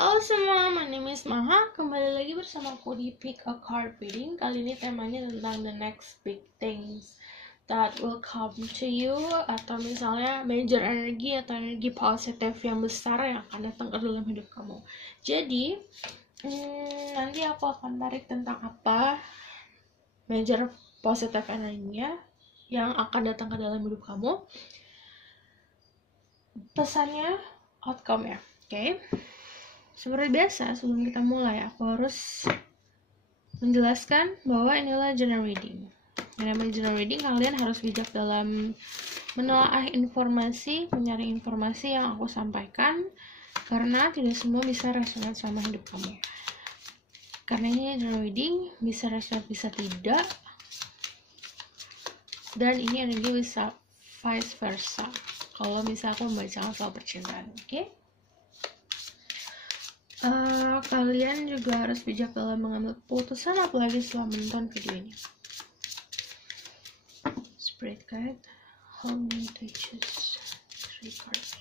Halo semua, my name is Maha. Kembali lagi bersama aku di Pick a Card Reading. Kali ini temanya tentang the next big things that will come to you, atau misalnya major energi atau energi positif yang besar yang akan datang ke dalam hidup kamu. Jadi nanti aku akan tarik tentang apa major positif energinya yang akan datang ke dalam hidup kamu, pesannya, outcome-nya. Oke? Seperti biasa, sebelum kita mulai, aku harus menjelaskan bahwa inilah general reading. Yang namanya general reading, kalian harus bijak dalam menelaah informasi, mencari informasi yang aku sampaikan, karena tidak semua bisa resonate sama hidup kamu. Karena ini general reading, bisa resonate, bisa tidak, dan ini energi bisa vice versa. Kalau misalnya aku membacakan soal percintaan, oke? Kalian juga harus bijak dalam mengambil keputusan, apalagi setelah menonton video ini. Spirit guide, help me to choose 3 cards.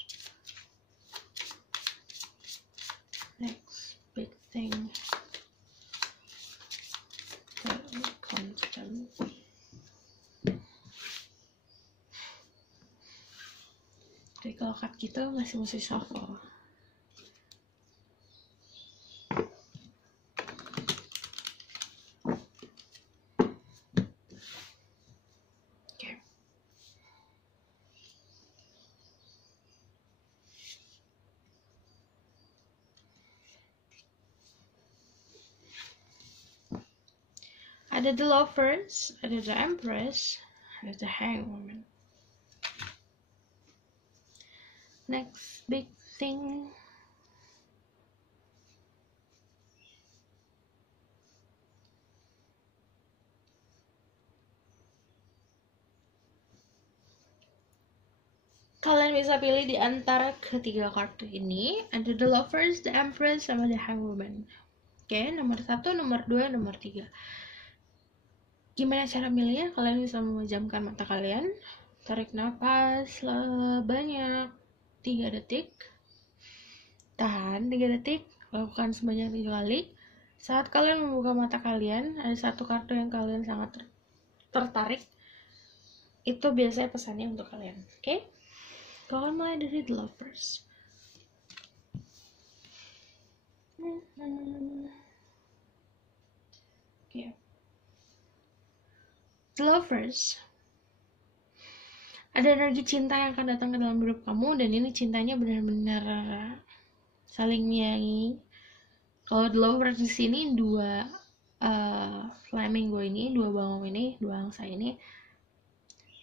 Next big thing that will come to them. Jadi kalau card kita masih mesti shuffle. Ada the Lovers, ada the Empress, ada the Hanged Woman. Next big thing. Kalian bisa pilih di antara ketiga kartu ini. Ada the Lovers, the Empress, sama the Hanged Woman. Oke, nomor 1, nomor 2, nomor 3. Gimana cara milihnya? Kalian bisa memejamkan mata kalian, tarik nafas banyak 3 detik, tahan 3 detik, lakukan sebanyak 3 kali. Saat kalian membuka mata kalian, ada satu kartu yang kalian sangat tertarik, itu biasanya pesannya untuk kalian. Oke? Kalian mulai dari the Lovers. Oke. The Lovers, ada energi cinta yang akan datang ke dalam hidup kamu, dan ini cintanya benar-benar saling menyayangi. Kalau The Lovers di sini dua flamingo ini, dua bangau ini, dua angsa ini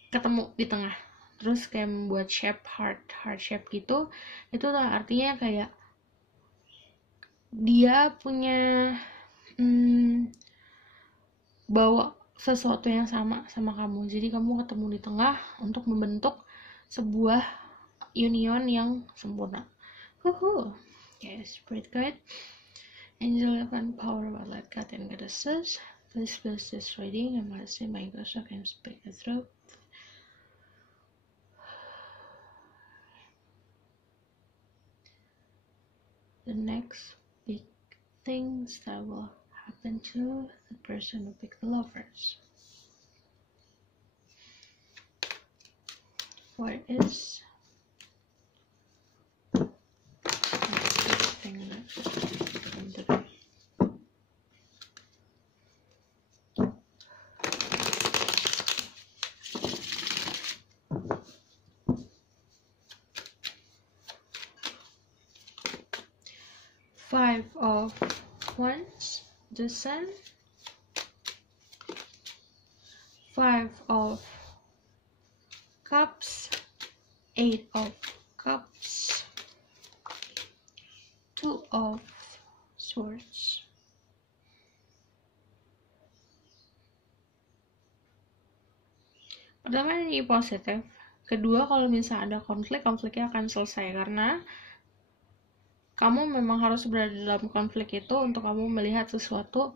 ketemu di tengah, terus kayak membuat shape heart shape gitu. Itu tuh artinya kayak dia punya bawa sesuatu yang sama kamu, jadi kamu ketemu di tengah untuk membentuk sebuah union yang sempurna. Okay, Spirit Guide, Angel and Power about Light God and Goddesses, please bless this reading and mercy my God so I can speak the truth. The next big things that will happen to the person who picked the Lovers. What is the next thing that come to them? Five of Wands, the Sun, 5 of Cups, 8 of Cups, 2 of Swords. Pertama ini positif. Kedua, kalau misalnya ada konfliknya akan selesai, karena kamu memang harus berada dalam konflik itu untuk kamu melihat sesuatu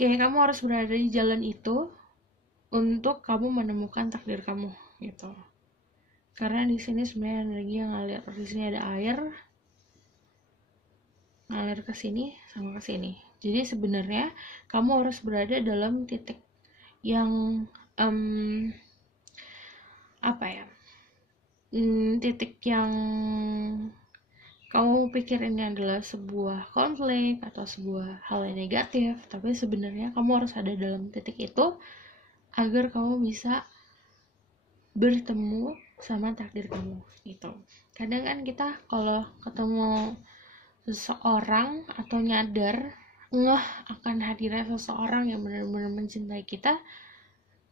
kayak kamu harus berada di jalan itu untuk kamu menemukan takdir kamu gitu. karena di sini sebenarnya energi yang ngalir. Di sini ada air ngalir ke sini sama ke sini. Jadi sebenarnya kamu harus berada dalam titik yang titik yang kamu pikir ini adalah sebuah konflik atau sebuah hal yang negatif, tapi sebenarnya kamu harus ada dalam titik itu agar kamu bisa bertemu sama takdir kamu gitu. Kadang kan kita kalau ketemu seseorang atau nyadar ngeh akan hadirnya seseorang yang benar-benar mencintai kita,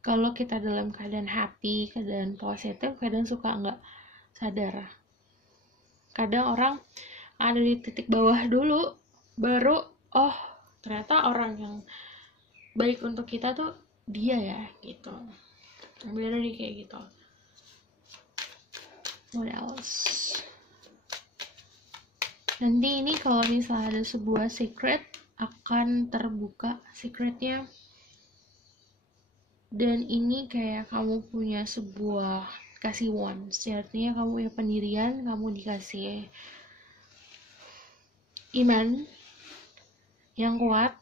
kalau kita dalam keadaan happy, keadaan positif, kadang suka nggak sadar. Kadang orang ada di titik bawah dulu, baru oh ternyata orang yang baik untuk kita tuh dia ya gitu. Bener nih kayak gitu. What else? Nanti ini kalau misalnya ada sebuah secret akan terbuka secretnya, dan ini kayak kamu punya sebuah kasih wands, artinya kamu punya pendirian, kamu dikasih iman yang kuat,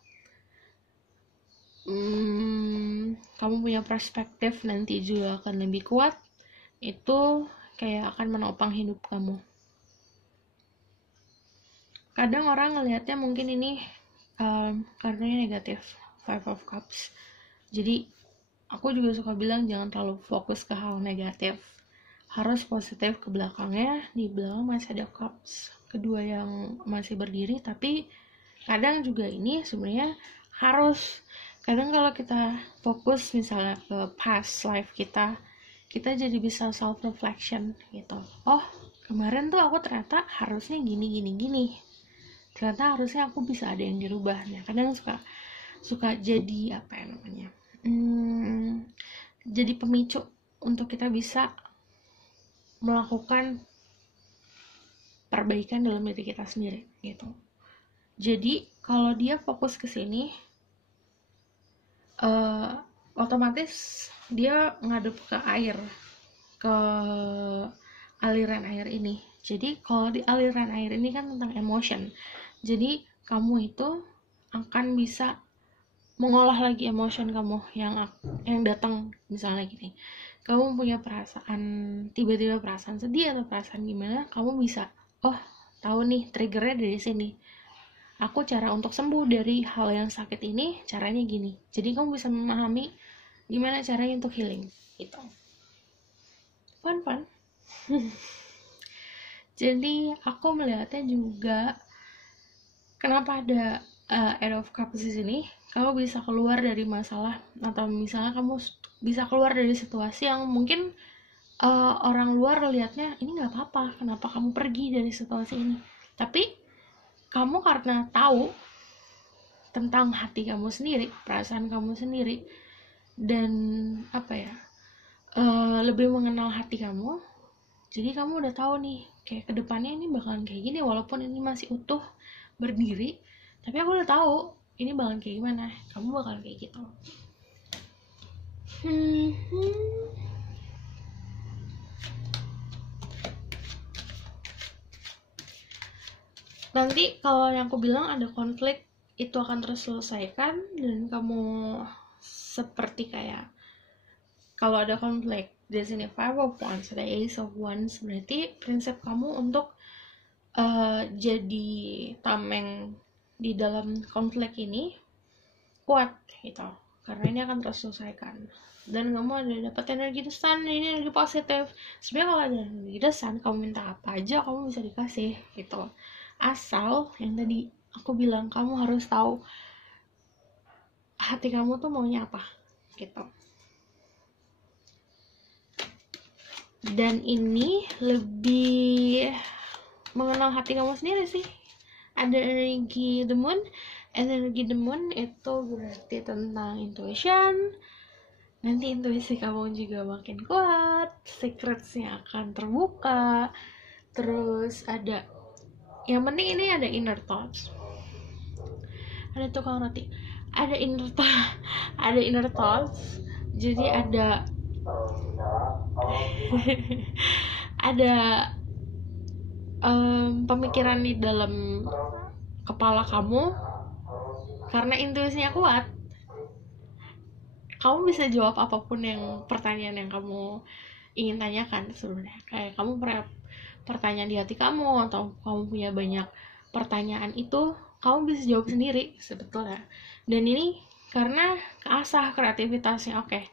kamu punya perspektif nanti juga akan lebih kuat, itu kayak akan menopang hidup kamu. Kadang orang ngelihatnya mungkin ini karena negatif, Five of Cups. Jadi aku juga suka bilang jangan terlalu fokus ke hal negatif, harus positif ke belakangnya. Di belakang masih ada cups kedua yang masih berdiri, tapi kadang juga ini sebenarnya harus, kadang kalau kita fokus misalnya ke past life kita jadi bisa self reflection gitu. Oh kemarin tuh aku ternyata harusnya gini, ternyata harusnya aku bisa ada yang dirubah. Nah kadang suka jadi apa ya namanya, jadi pemicu untuk kita bisa melakukan perbaikan dalam diri kita sendiri gitu. Jadi kalau dia fokus ke sini, otomatis dia ngadep ke air, ke aliran air ini. Jadi kalau di aliran air ini kan tentang emotion, jadi kamu itu akan bisa mengolah lagi emotion kamu yang datang. Misalnya gini, kamu punya perasaan, tiba-tiba perasaan sedih atau perasaan gimana, kamu bisa tahu nih triggernya dari sini, aku cara untuk sembuh dari hal yang sakit ini caranya gini. Jadi kamu bisa memahami gimana caranya untuk healing gitu. Fun jadi aku melihatnya juga kenapa ada Eight of Cups di sini, kamu bisa keluar dari masalah, atau misalnya kamu bisa keluar dari situasi yang mungkin orang luar lihatnya ini nggak apa-apa, kenapa kamu pergi dari situasi ini, tapi kamu karena tahu tentang hati kamu sendiri, perasaan kamu sendiri, dan lebih mengenal hati kamu, jadi kamu udah tahu nih kayak kedepannya ini bakalan kayak gini, walaupun ini masih utuh berdiri, tapi aku udah tahu ini bakalan kayak gimana, kamu bakalan kayak gitu. Nanti kalau yang aku bilang ada konflik itu akan terselesaikan, dan kamu seperti kayak kalau ada konflik di sini Five of Wands, ada Ace of Wands, berarti prinsip kamu untuk jadi tameng di dalam konflik ini kuat gitu, karena ini akan terselesaikan. Dan kamu ada dapat energi The Sun, ini energi positif. Sebenarnya kalau ada energi The Sun, kamu minta apa aja kamu bisa dikasih gitu, asal yang tadi aku bilang, kamu harus tahu hati kamu tuh maunya apa gitu. Dan ini lebih mengenal hati kamu sendiri sih. Ada energi The Moon. Energi The Moon itu berarti tentang intuition. Nanti intuisi kamu juga makin kuat, secretsnya akan terbuka. Terus ada, yang penting ini ada inner thoughts. Ada tukang roti. Ada inner thoughts. Jadi ada ada pemikiran di dalam kepala kamu, karena intuisinya kuat, kamu bisa jawab apapun yang pertanyaan yang kamu ingin tanyakan sebenarnya. Kayak kamu pertanyaan di hati kamu, atau kamu punya banyak pertanyaan, itu kamu bisa jawab sendiri sebetulnya. Dan ini karena keasah kreativitasnya. Oke,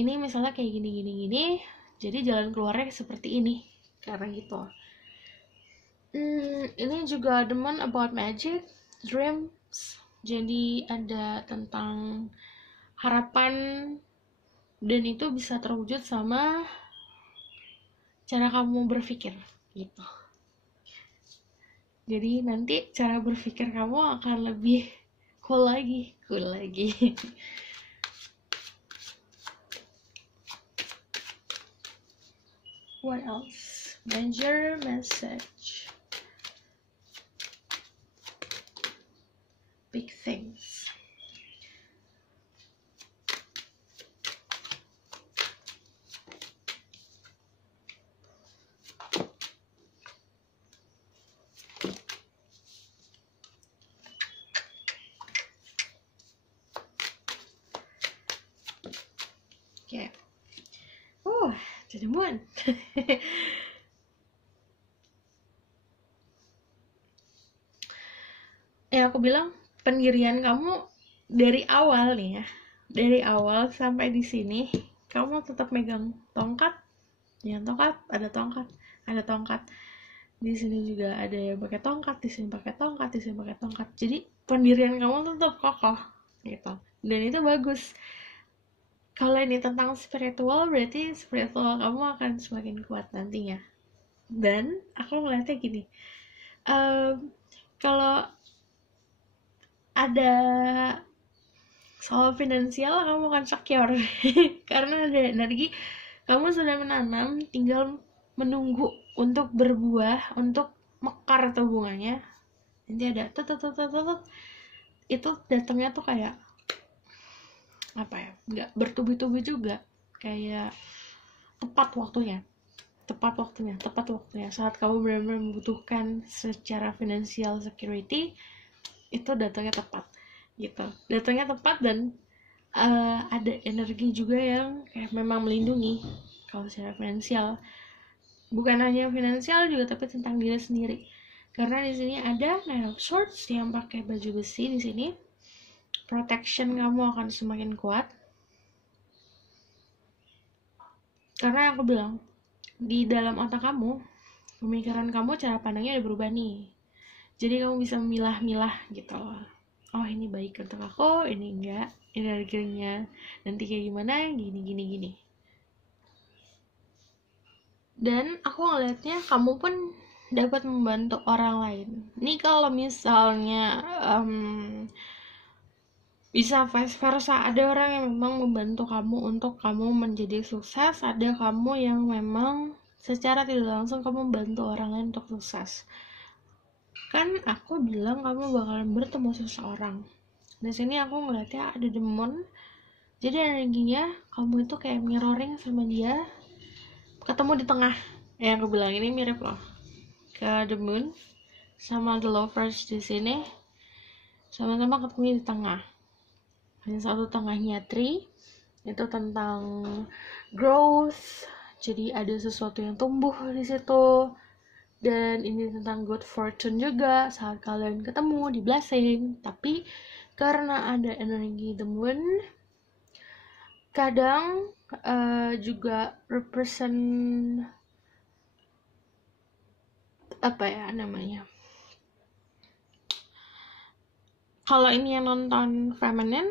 ini misalnya kayak gini, jadi jalan keluarnya seperti ini, karena gitu. Ini juga demen about magic, dreams. Jadi ada tentang harapan, dan itu bisa terwujud sama cara kamu berpikir gitu. Jadi nanti cara berpikir kamu akan lebih cool lagi. What else? Major message. Big things. Okay. To the moon. Aku bilang pendirian kamu dari awal nih ya, dari awal sampai di sini kamu tetap megang tongkat. Ya, ada tongkat. Di sini juga ada yang pakai tongkat, di sini pakai tongkat, di sini pakai tongkat. Jadi pendirian kamu tetap kokoh gitu. Dan itu bagus. Kalau ini tentang spiritual, berarti spiritual kamu akan semakin kuat nantinya. Dan aku ngeliatnya gini, kalau ada soal finansial, kamu akan secure karena ada energi, kamu sudah menanam, tinggal menunggu untuk berbuah, untuk mekar tuh bunganya. Nanti ada itu datangnya tuh kayak apa ya, nggak bertubi-tubi juga, kayak tepat waktunya saat kamu benar-benar membutuhkan secara financial security, itu datangnya tepat gitu, dan ada energi juga yang kayak memang melindungi kalau secara finansial. Bukan hanya finansial juga, tapi tentang diri sendiri, karena di sini ada Nine of Swords yang pakai baju besi. Di sini protection kamu akan semakin kuat, karena aku bilang di dalam otak kamu, pemikiran kamu, cara pandangnya udah berubah nih. Jadi kamu bisa memilah-milah gitu loh. Oh, ini baik untuk aku, ini enggak, ini energinya nanti kayak gimana, gini. Dan aku ngelihatnya kamu pun dapat membantu orang lain. Nih kalau misalnya bisa vice versa, ada orang yang memang membantu kamu untuk kamu menjadi sukses, ada kamu yang memang secara tidak langsung kamu membantu orang lain untuk sukses. Kan aku bilang kamu bakalan bertemu seseorang. Di sini aku ngeliatnya ada the moon. Jadi energinya kamu itu kayak mirroring sama dia, ketemu di tengah. Yang aku bilang ini mirip loh ke the moon sama the lovers. Di sini sama-sama ketemu di tengah. Yang satu tengahnya tree, itu tentang growth. Jadi ada sesuatu yang tumbuh di situ. Dan ini tentang good fortune juga saat kalian ketemu, di blessing. Tapi karena ada energi the moon, kadang juga represent apa ya namanya, kalau ini yang nonton feminine,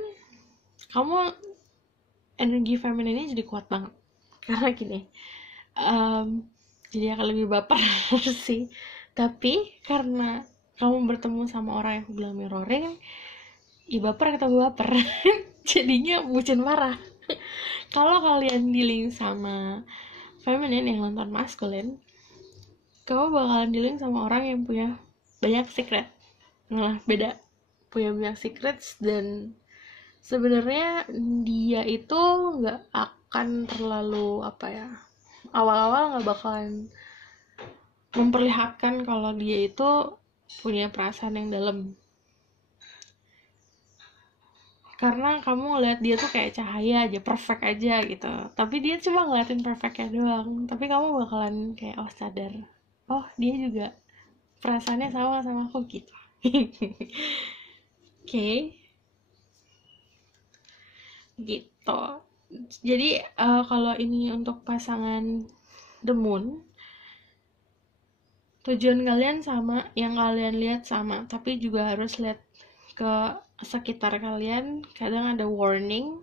kamu energi femininnya jadi kuat banget. Karena gini, jadi akan lebih baper sih. Tapi karena kamu bertemu sama orang yang aku bilang mirroring, baper ketemu baper jadinya bucin marah. Kalau kalian dealing sama feminine yang nonton masculine, kamu bakalan dealing sama orang yang punya banyak secret. Nah, beda, punya banyak secrets, dan sebenarnya dia itu nggak akan terlalu apa ya, awal-awal nggak bakalan memperlihatkan kalau dia itu punya perasaan yang dalam. Karena kamu ngeliat dia tuh kayak cahaya aja, perfect aja gitu. Tapi dia cuma ngeliatin perfectnya doang. Tapi kamu bakalan kayak sadar, oh dia juga perasaannya sama aku gitu. Oke, gitu. Jadi kalau ini untuk pasangan The Moon, tujuan kalian sama, yang kalian lihat sama, tapi juga harus lihat ke sekitar kalian. Kadang ada warning,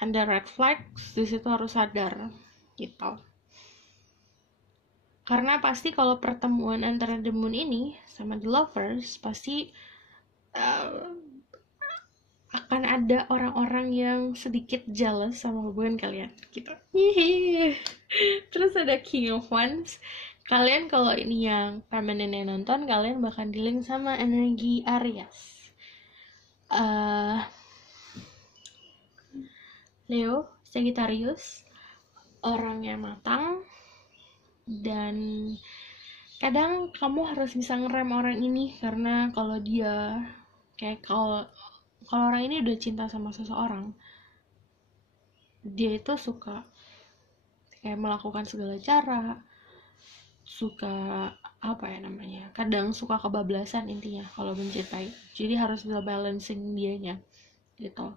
ada red flags, di situ harus sadar gitu. Karena pasti kalau pertemuan antara The Moon ini sama The Lovers, pasti akan ada orang-orang yang sedikit jealous sama hubungan kalian gitu. Terus ada King of Wands. Kalian kalau ini yang feminine yang nonton, kalian bakal dealing sama energi Aries, Leo, Sagittarius, orang yang matang. Dan kadang kamu harus bisa ngerem orang ini, karena kalau dia kayak kalau orang ini udah cinta sama seseorang, dia itu suka kayak melakukan segala cara, suka apa ya namanya, kadang suka kebablasan intinya kalau mencintai. Jadi harus bisa balancing dianya gitu.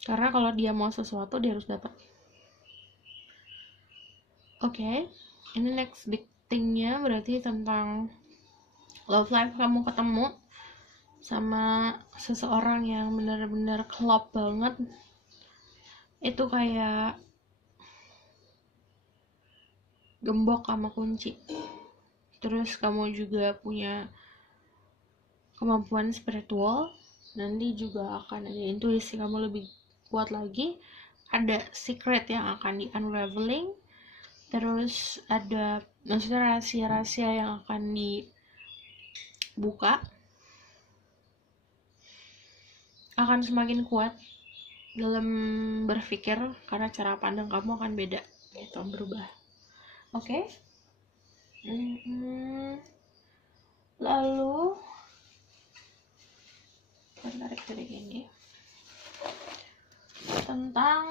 Karena kalau dia mau sesuatu dia harus dapat. Oke, ini next big thingnya berarti tentang love life. Kamu ketemu sama seseorang yang benar-benar klop banget, itu kayak gembok sama kunci. Terus kamu juga punya kemampuan spiritual, nanti juga akan ada intuisi kamu lebih kuat lagi, ada secret yang akan di unraveling, terus ada maksudnya rahasia-rahasia yang akan dibuka, akan semakin kuat dalam berpikir karena cara pandang kamu akan beda gitu, berubah. Oke. Lalu tarik dari ini tentang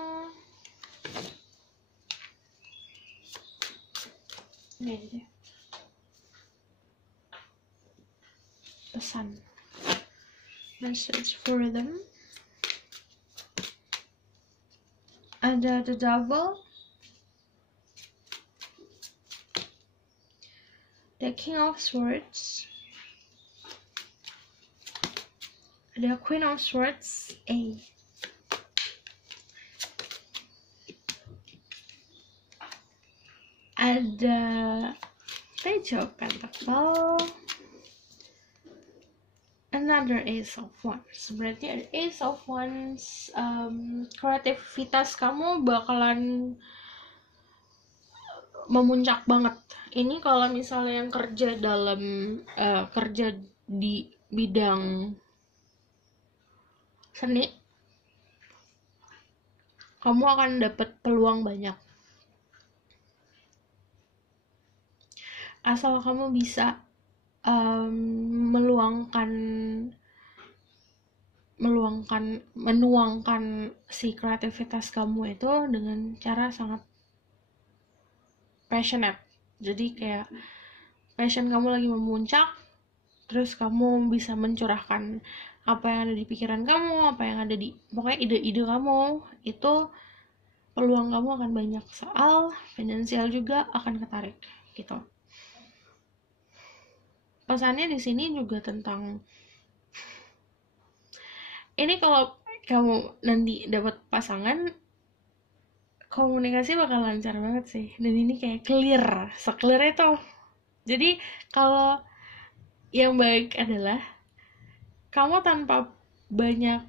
ini pesan, message for them. Ada the Devil, the King of Swords, the Queen of Swords, ada Page of Pentacles, another Ace of Wands. Berarti ada Ace of Wands, kreativitas kamu bakalan memuncak banget. Ini kalau misalnya yang kerja dalam kerja di bidang seni, kamu akan dapat peluang banyak. Asal kamu bisa menuangkan si kreativitas kamu itu dengan cara sangat passionate. Jadi kayak passion kamu lagi memuncak, terus kamu bisa mencurahkan apa yang ada di pikiran kamu, apa yang ada di pokoknya ide-ide kamu, itu peluang kamu akan banyak. Soal finansial juga akan ketarik gitu. Pesannya di sini juga tentang ini, kalau kamu nanti dapat pasangan, komunikasi bakal lancar banget sih. Dan ini kayak clear, se-clear itu. Jadi kalau yang baik adalah kamu tanpa banyak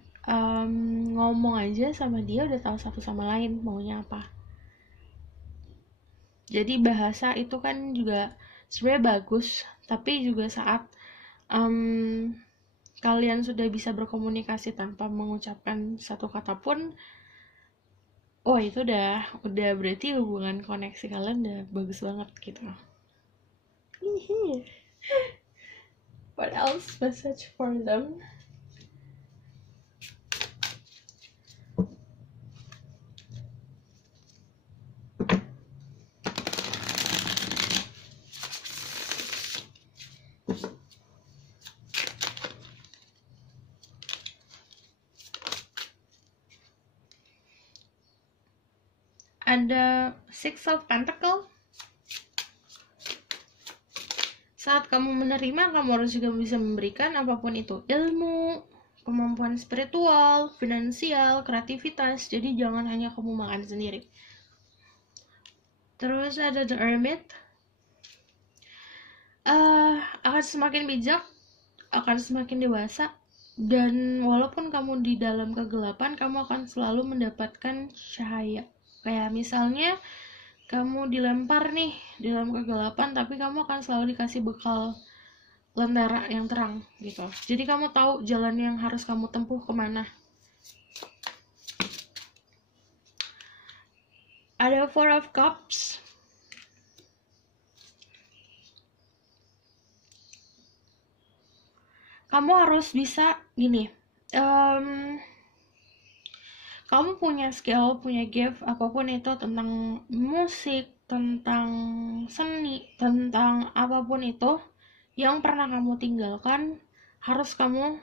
ngomong aja sama dia udah tahu satu sama lain maunya apa. Jadi bahasa itu kan juga sebenarnya bagus, tapi juga saat kalian sudah bisa berkomunikasi tanpa mengucapkan satu kata pun, oh itu udah berarti hubungan koneksi kalian udah bagus banget gitu. What else? Message for them. Ada Six of Pentacle. Saat kamu menerima, kamu harus juga bisa memberikan apapun itu. Ilmu, kemampuan spiritual, finansial, kreativitas. Jadi jangan hanya kamu makan sendiri. Terus ada The Hermit. Akan semakin bijak, akan semakin dewasa. Dan walaupun kamu di dalam kegelapan, kamu akan selalu mendapatkan cahaya. Kayak misalnya kamu dilempar nih di dalam kegelapan, tapi kamu akan selalu dikasih bekal lentera yang terang gitu. Jadi kamu tahu jalan yang harus kamu tempuh kemana. Ada Four of Cups. Kamu harus bisa gini. Kamu punya skill, punya gift, apapun itu, tentang musik, tentang seni, tentang apapun itu yang pernah kamu tinggalkan, harus kamu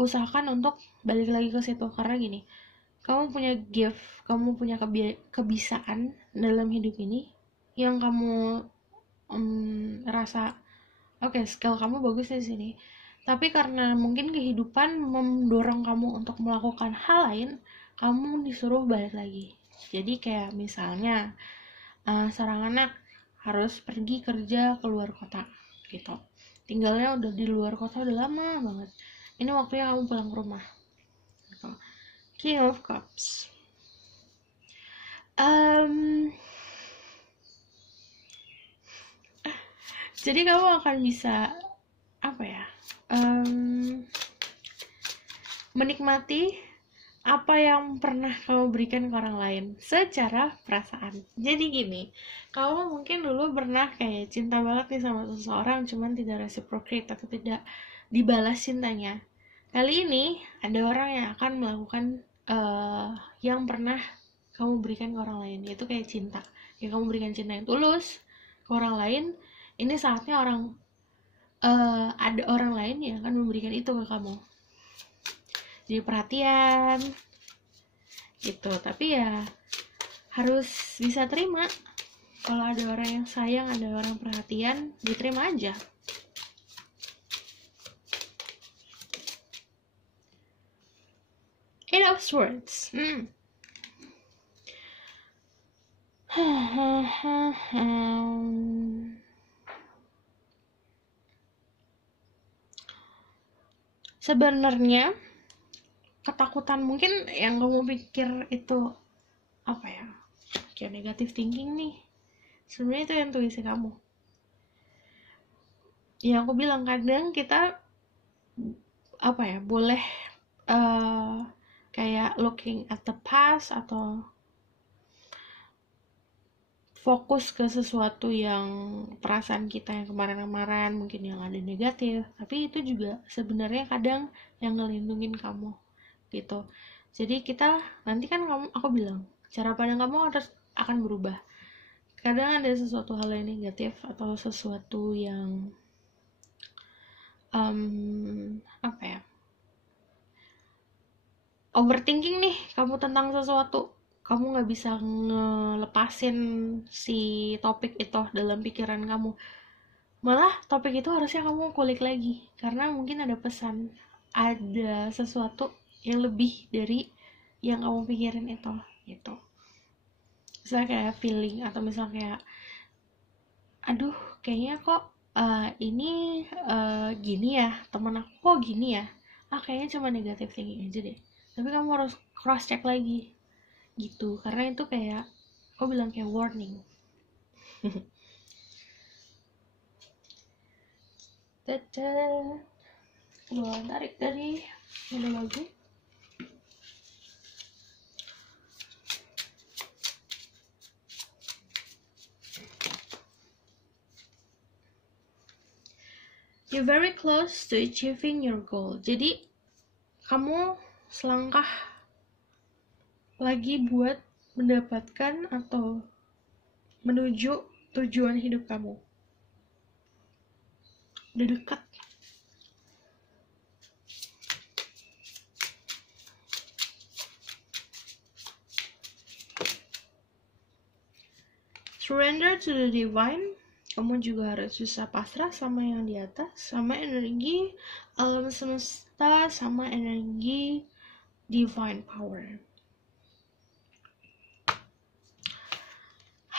usahakan untuk balik lagi ke situ. Karena gini, kamu punya gift, kamu punya kebiasaan dalam hidup ini yang kamu rasa oke, skill kamu bagus di sini. Tapi karena mungkin kehidupan mendorong kamu untuk melakukan hal lain, kamu disuruh balik lagi. Jadi kayak misalnya seorang anak harus pergi kerja ke luar kota gitu. Tinggalnya udah di luar kota udah lama banget. Ini waktunya kamu pulang ke rumah. Gitu. King of Cups. Jadi kamu akan bisa apa ya? Menikmati apa yang pernah kamu berikan ke orang lain secara perasaan. Jadi gini, kamu mungkin dulu pernah kayak cinta banget nih sama seseorang, cuman tidak reciprocate atau tidak dibalas cintanya. Kali ini ada orang yang akan melakukan yang pernah kamu berikan ke orang lain, yaitu kayak cinta. Ya, kamu berikan cinta yang tulus ke orang lain. Ini saatnya ada orang lain yang akan memberikan itu ke kamu. Jadi perhatian gitu, tapi ya harus bisa terima. Kalau ada orang yang sayang, ada orang perhatian, diterima aja. Eight of Swords. Sebenarnya ketakutan mungkin yang kamu pikir itu apa ya, kayak negative thinking nih, sebenarnya itu yang intuisi kamu. Ya aku bilang kadang kita apa ya, boleh kayak looking at the past atau fokus ke sesuatu yang perasaan kita yang kemarin-kemarin mungkin yang ada negatif, tapi itu juga sebenarnya kadang yang ngelindungin kamu gitu. Jadi kita nanti kan aku bilang cara pandang kamu akan berubah. Kadang ada sesuatu hal yang negatif atau sesuatu yang apa ya, overthinking nih kamu tentang sesuatu, kamu nggak bisa ngelepasin si topik itu dalam pikiran kamu. Malah topik itu harusnya kamu kulik lagi, karena mungkin ada pesan, ada sesuatu yang lebih dari yang kamu pikirin itu gitu. Misalnya kayak feeling, atau misalnya kayak aduh kayaknya kok ini gini ya, temen aku kok gini ya, kayaknya cuma negative thinking aja deh. Tapi kamu harus cross check lagi gitu, karena itu kayak aku bilang kayak warning. Dua tarik dari ada lagu. You're very close to achieving your goal. Jadi kamu selangkah lagi buat mendapatkan atau menuju tujuan hidup kamu. Udah dekat. Surrender to the divine. Kamu juga harus bisa pasrah sama yang di atas, sama energi alam semesta, sama energi divine power.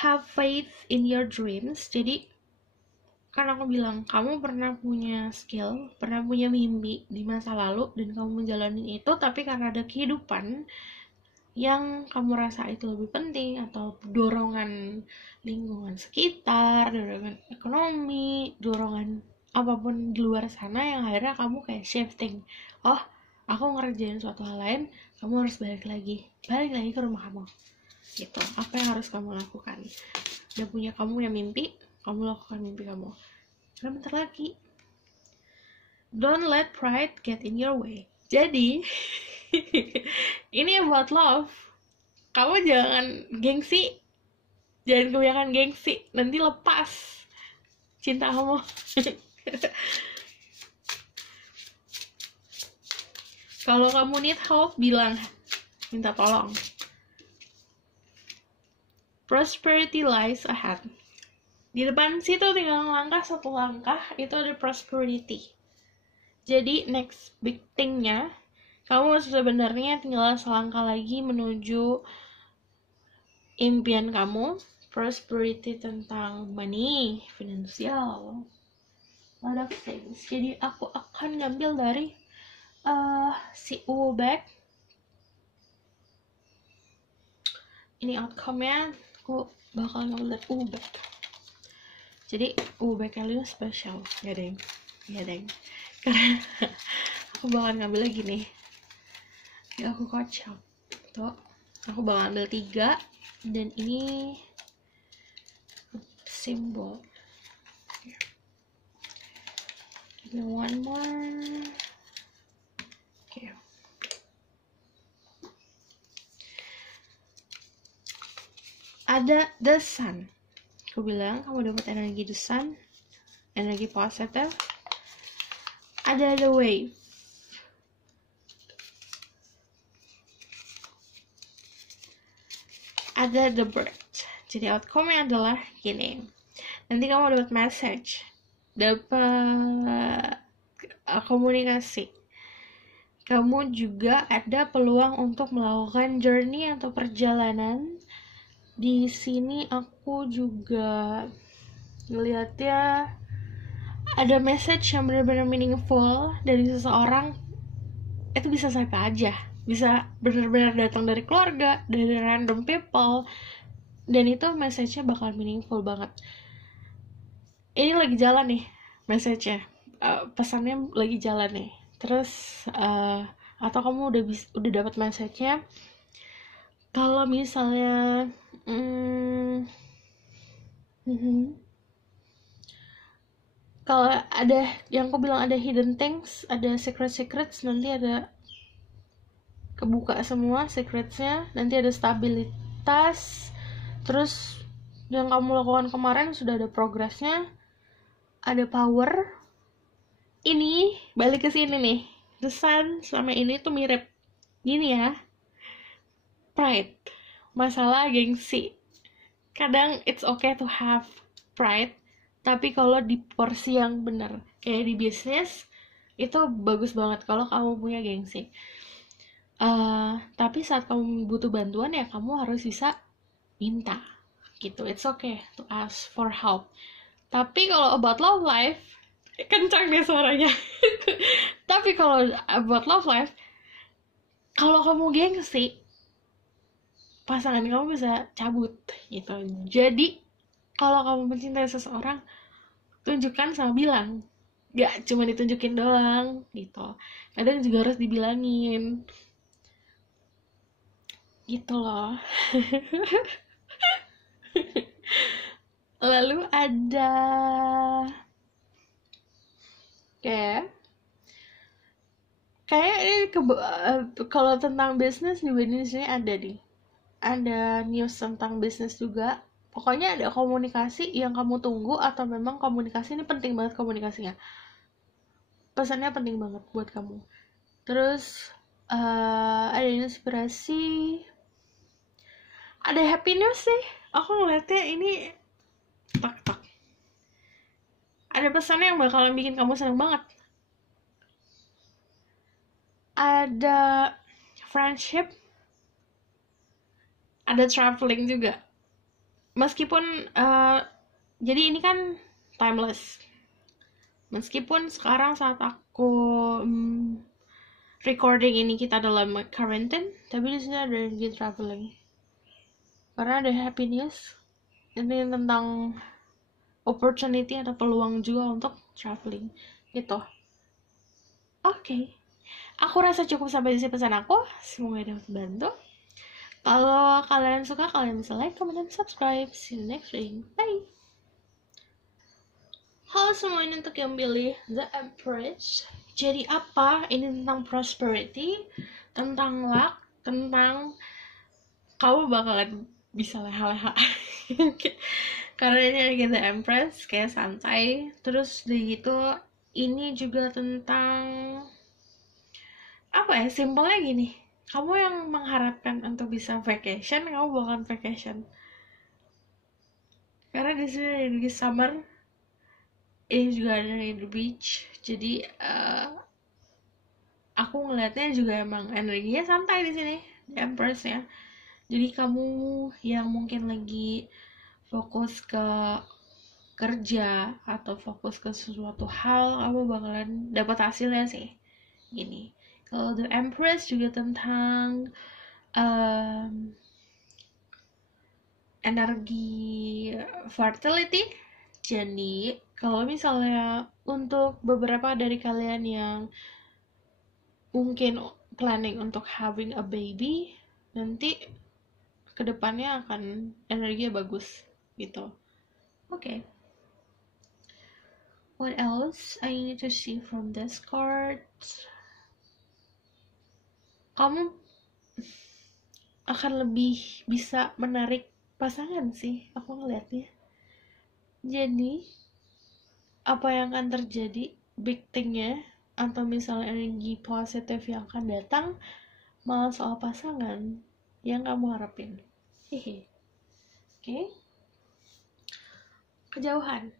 Have faith in your dreams. Jadi kan aku bilang, kamu pernah punya skill, pernah punya mimpi di masa lalu, dan kamu menjalani itu, tapi karena ada kehidupan yang kamu rasa itu lebih penting, atau dorongan lingkungan sekitar, dorongan ekonomi, dorongan apapun di luar sana, yang akhirnya kamu kayak shifting. Oh, aku ngerjain suatu hal lain, kamu harus balik lagi ke rumah kamu. Gitu. Apa yang harus kamu lakukan? Udah punya kamu yang mimpi, kamu lakukan mimpi kamu. Karena bentar lagi. Don't let pride get in your way. Jadi ini about love. Kamu jangan gengsi, jangan kebanyakan gengsi, nanti lepas cinta kamu. Kalau kamu need help, bilang, minta tolong. Prosperity lies ahead. Di depan situ tinggal satu langkah, itu ada prosperity. Jadi next big thing-nya, kamu sebenarnya tinggal selangkah lagi menuju impian kamu, prosperity tentang money, finansial, a lot of things. Jadi aku akan ngambil dari si Ubek. Ini outcome-nya, aku bakal ngambil dari Ubek. Jadi Ubek kali ini spesial, ya deng. Karena aku bakal ngambil lagi nih. Ya aku kocok. Tuh, aku bakal ambil 3, dan ini simbol. Give me one more. Okay. Ada the sun. Aku bilang kamu dapat energi the sun, energi positif. Ada the wave. Ada the bird. Jadi outcome-nya adalah gini. Nanti kamu dapat message, dapat komunikasi. Kamu juga ada peluang untuk melakukan journey atau perjalanan. Di sini aku juga ngeliatnya ada message yang benar-benar meaningful dari seseorang. Itu bisa siapa aja, bisa benar-benar datang dari keluarga, dari random people, dan itu message-nya bakal meaningful banget. Ini lagi jalan nih message-nya, pesannya lagi jalan nih. Terus atau kamu udah dapat message-nya, kalau misalnya kalau ada yang aku bilang ada hidden things, ada secrets, nanti ada kebuka semua secretsnya, nanti ada stabilitas. Terus yang kamu lakukan kemarin sudah ada progresnya, ada power. Ini balik ke sini nih, the sun sama ini tuh mirip gini ya, pride, masalah gengsi. Kadang it's okay to have pride, tapi kalau di porsi yang benar, kayak di bisnis itu bagus banget kalau kamu punya gengsi. Tapi saat kamu butuh bantuan ya kamu harus bisa minta gitu. It's okay to ask for help. Tapi kalau about love life, kencang deh suaranya. Tapi kalau about love life, kalau kamu gengsi, pasangan kamu bisa cabut gitu. Jadi kalau kamu mencintai seseorang, tunjukkan sama bilang, gak cuma ditunjukin doang gitu, kadang juga harus dibilangin gitu loh. Lalu ada Kayak ini kalau tentang bisnis di sini ada news tentang bisnis juga. Pokoknya ada komunikasi yang kamu tunggu, atau memang komunikasi ini penting banget komunikasinya. Pesannya penting banget buat kamu. Terus ada inspirasi, ada happy news sih. Aku ngeliatnya ini tak. Ada pesannya yang bakalan bikin kamu seneng banget. Ada friendship, ada traveling juga. Meskipun jadi ini kan timeless. Meskipun sekarang saat aku recording ini kita dalam quarantine, tapi di sini ada energi traveling. Karena ada happy news. Ini tentang opportunity atau peluang juga untuk traveling gitu. Oke. Aku rasa cukup sampai di sini pesan aku. Semoga dapat membantu. Kalau kalian suka, kalian bisa like, comment, dan subscribe. See you next week. Bye. Halo semuanya, untuk yang pilih The Empress. Jadi apa? Ini tentang prosperity, tentang luck, tentang kamu bakalan bisa leha-leha. Karena ini lagi The Empress, kayak santai. Terus dari gitu, ini juga tentang apa ya? Simpelnya gini, kamu yang mengharapkan untuk bisa vacation, kamu bakalan vacation. Karena di sini ada di summer, ini juga ada di the beach. Jadi aku ngelihatnya juga emang energinya santai di sini, The Empress ya. Jadi kamu yang mungkin lagi fokus ke kerja atau fokus ke sesuatu hal, kamu bakalan dapat hasilnya sih. Gini, kalau The Empress juga tentang energi fertility. Jadi kalau misalnya untuk beberapa dari kalian yang mungkin planning untuk having a baby, nanti kedepannya akan energinya bagus gitu. Okay. What else I need to see from this card? Kamu akan lebih bisa menarik pasangan sih, aku ngeliatnya. Jadi apa yang akan terjadi, big thing-nya, atau misalnya energi positif yang akan datang, malah soal pasangan yang kamu harapin. Hehe. Oke. Kejauhan.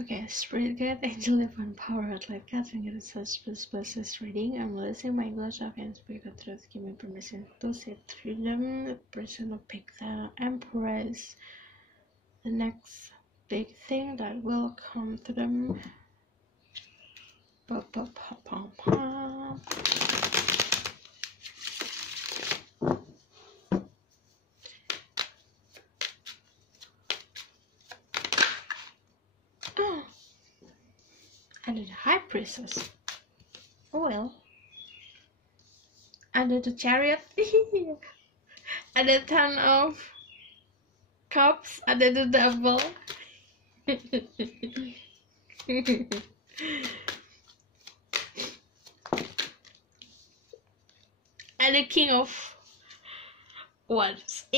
Okay, Spirit Guide, Angel Divine Power, Light Catherine, get a such plus reading. I'm releasing my glass of and Spirit of Truth. Give me permission to sit through them. The person will pick the Empress. The next big thing that will come to them. Ada the High Priestess. Oh well. Ada the Chariot. Ada Ten of Cups. Ada the Devil. Ada King of Wands.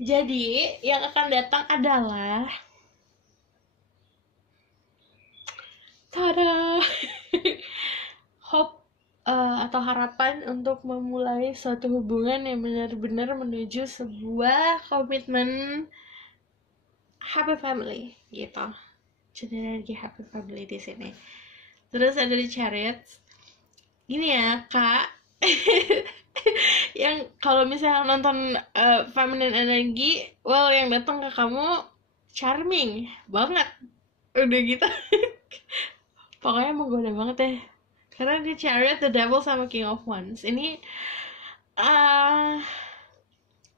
Jadi yang akan datang adalah tada, hope atau harapan untuk memulai suatu hubungan yang benar-benar menuju sebuah komitmen happy family gitu. Jadi energi happy family di sini. Terus ada di Chariot. Gini ya kak, yang kalau misalnya nonton feminine energy, well yang datang ke kamu charming banget, udah gitu. Pokoknya menggoda banget ya. Karena di Chariot, the Devil sama King of Wands ini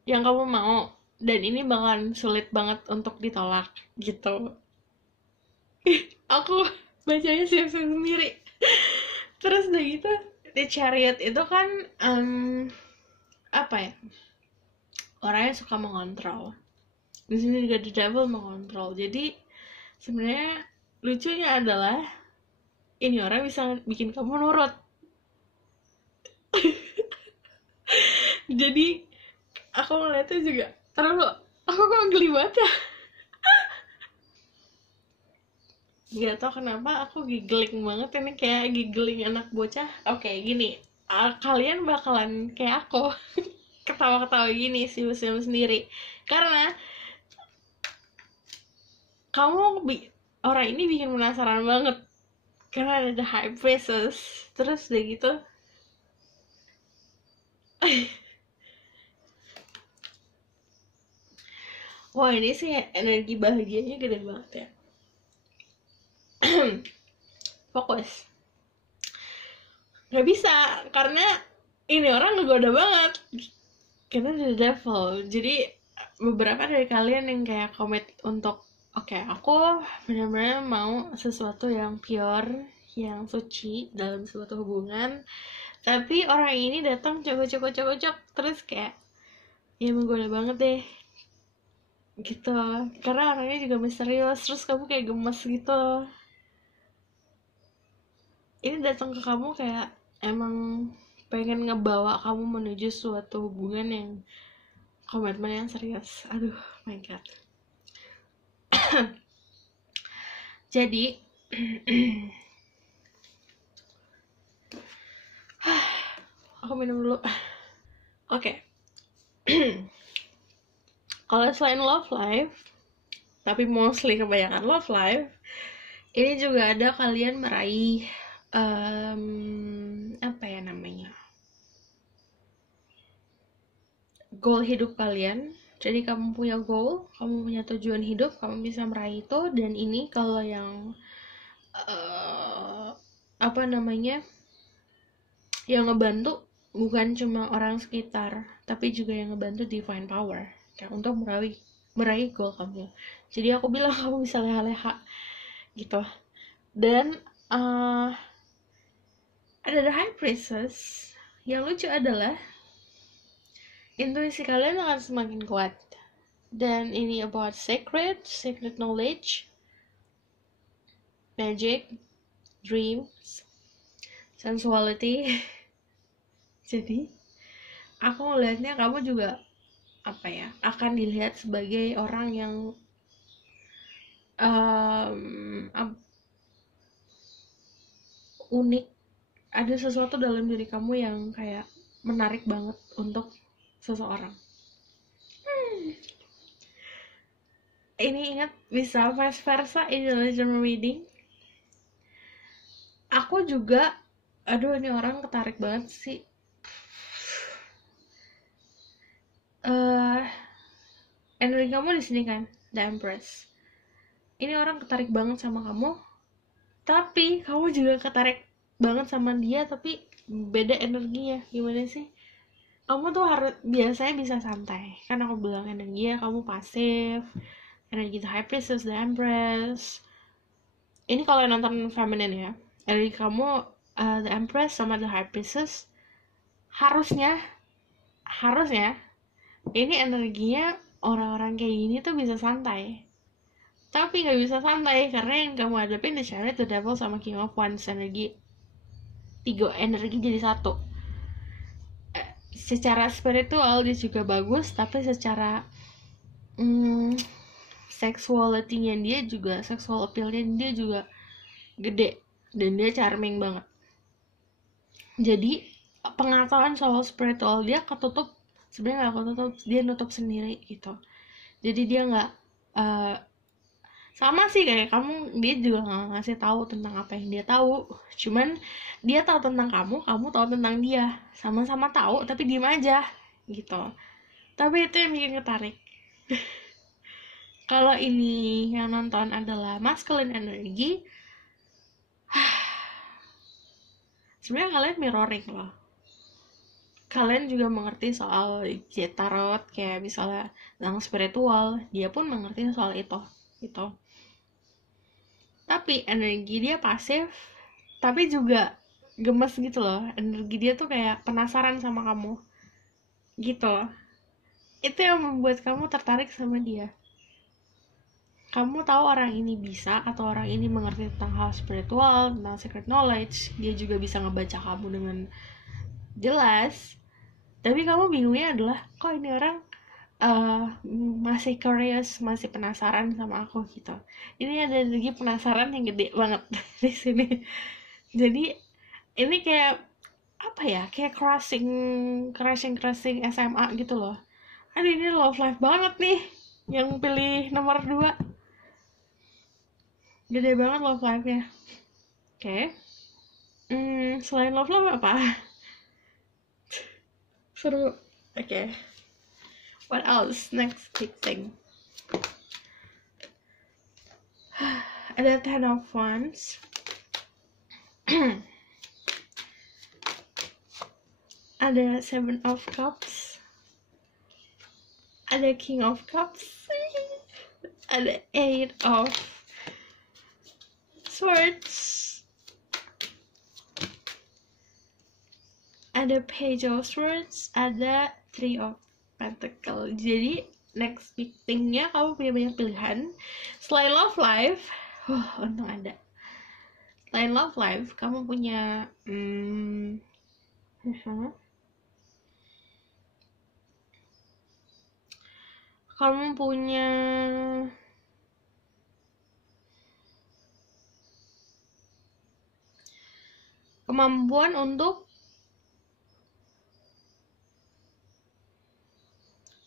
yang kamu mau, dan ini bakalan sulit banget untuk ditolak gitu. Aku bacanya siap-siap sendiri. Terus udah gitu, di Chariot itu kan apa ya, orangnya suka mengontrol. Di sini juga the Devil mengontrol. Jadi sebenarnya lucunya adalah ini orang bisa bikin kamu nurut. Jadi aku ngeliatnya juga, terus aku kok geli banget ya. Gak tau kenapa aku giggling banget ini, kayak giggling anak bocah. Oke, gini, kalian bakalan kayak aku ketawa-ketawa gini sih sendiri karena kamu orang ini bikin penasaran banget karena ada the high praises. Terus udah gitu wah, ini sih energi bahagianya gede banget ya. Fokus. Gak bisa, karena ini orang ngegoda banget. Karena the devil. Jadi beberapa dari kalian yang kayak komit untuk oke, aku benar-benar mau sesuatu yang pure, yang suci dalam suatu hubungan. Tapi orang ini datang cocok terus kayak ya menggoda banget deh gitu, karena orangnya juga misterius, terus kamu kayak gemes gitu. Ini datang ke kamu kayak emang pengen ngebawa kamu menuju suatu hubungan yang komitmen yang serius. Aduh, my god. Jadi aku minum dulu. Oke. Kalau selain love life, tapi mostly kebanyakan love life, ini juga ada kalian meraih apa ya namanya, goal hidup kalian. Jadi kamu punya goal, kamu punya tujuan hidup, kamu bisa meraih itu. Dan ini kalau yang apa namanya, yang ngebantu bukan cuma orang sekitar, tapi juga yang ngebantu divine power kayak untuk meraih goal kamu. Jadi aku bilang kamu bisa leha-leha gitu. Dan ada the high priestess. Yang lucu adalah intuisi kalian akan semakin kuat. Dan ini about secret knowledge, magic, dreams, sensuality. Jadi aku ngelihatnya kamu juga apa ya, akan dilihat sebagai orang yang unik. Ada sesuatu dalam diri kamu yang kayak menarik banget untuk seseorang. Ini ingat bisa vice versa intelligent reading. Aku juga, aduh ini orang ketarik banget sih. Energi kamu di sini kan, the Empress. Ini orang ketarik banget sama kamu, tapi kamu juga ketarik banget sama dia, tapi beda energinya. Gimana sih? Kamu tuh harus biasanya bisa santai, kan aku bilang energinya kamu pasif, energi the High Priestess, the Empress. Ini kalau nonton feminine ya, energi kamu the Empress sama the High Priestess harusnya ini energinya orang-orang kayak gini tuh bisa santai. Tapi nggak bisa santai karena yang kamu hadapin the Chariot, the Devil, sama King of Wands. Energi 3 energi jadi satu. Secara spiritual dia juga bagus, tapi secara sexuality-nya dia juga, sexual appeal-nya dia juga gede, dan dia charming banget. Jadi pengetahuan soal spiritual dia ketutup, sebenarnya nggak ketutup, dia nutup sendiri gitu. Jadi dia nggak sama sih kayak kamu, dia juga nggak ngasih tahu tentang apa yang dia tahu. Cuman dia tahu tentang kamu tahu tentang dia, sama-sama tahu tapi diem aja gitu. Tapi itu yang bikin ketarik. Kalau ini yang nonton adalah masculine energy, sebenarnya kalian mirroring loh. Kalian juga mengerti soal tarot, kayak misalnya tentang spiritual, dia pun mengerti soal itu gitu. Tapi energi dia pasif, tapi juga gemes gitu loh. Energi dia tuh kayak penasaran sama kamu gitu. Itu yang membuat kamu tertarik sama dia. kamu tahu orang ini bisa atau orang ini mengerti tentang hal spiritual, tentang secret knowledge, dia juga bisa ngebaca kamu dengan jelas, tapi kamu bingungnya adalah kok ini orang masih curious, masih penasaran sama aku gitu. Ini ada energi penasaran yang gede banget di sini. Jadi ini kayak apa ya, kayak crushing SMA gitu loh. Aduh, ini love life banget nih yang pilih nomor 2. Gede banget love life-nya. Oke. Selain love life apa? Seru. Oke. What else? Next big thing. Ada 10 of Wands. Ada 7 of Cups. Ada King of Cups. Ada 8 of Swords. Ada Page of Swords. Ada 3 of Pentacle. Jadi next big thing-nya kamu punya banyak pilihan. Selain love life, untung ada. Selain love life, kamu punya kamu punya kemampuan untuk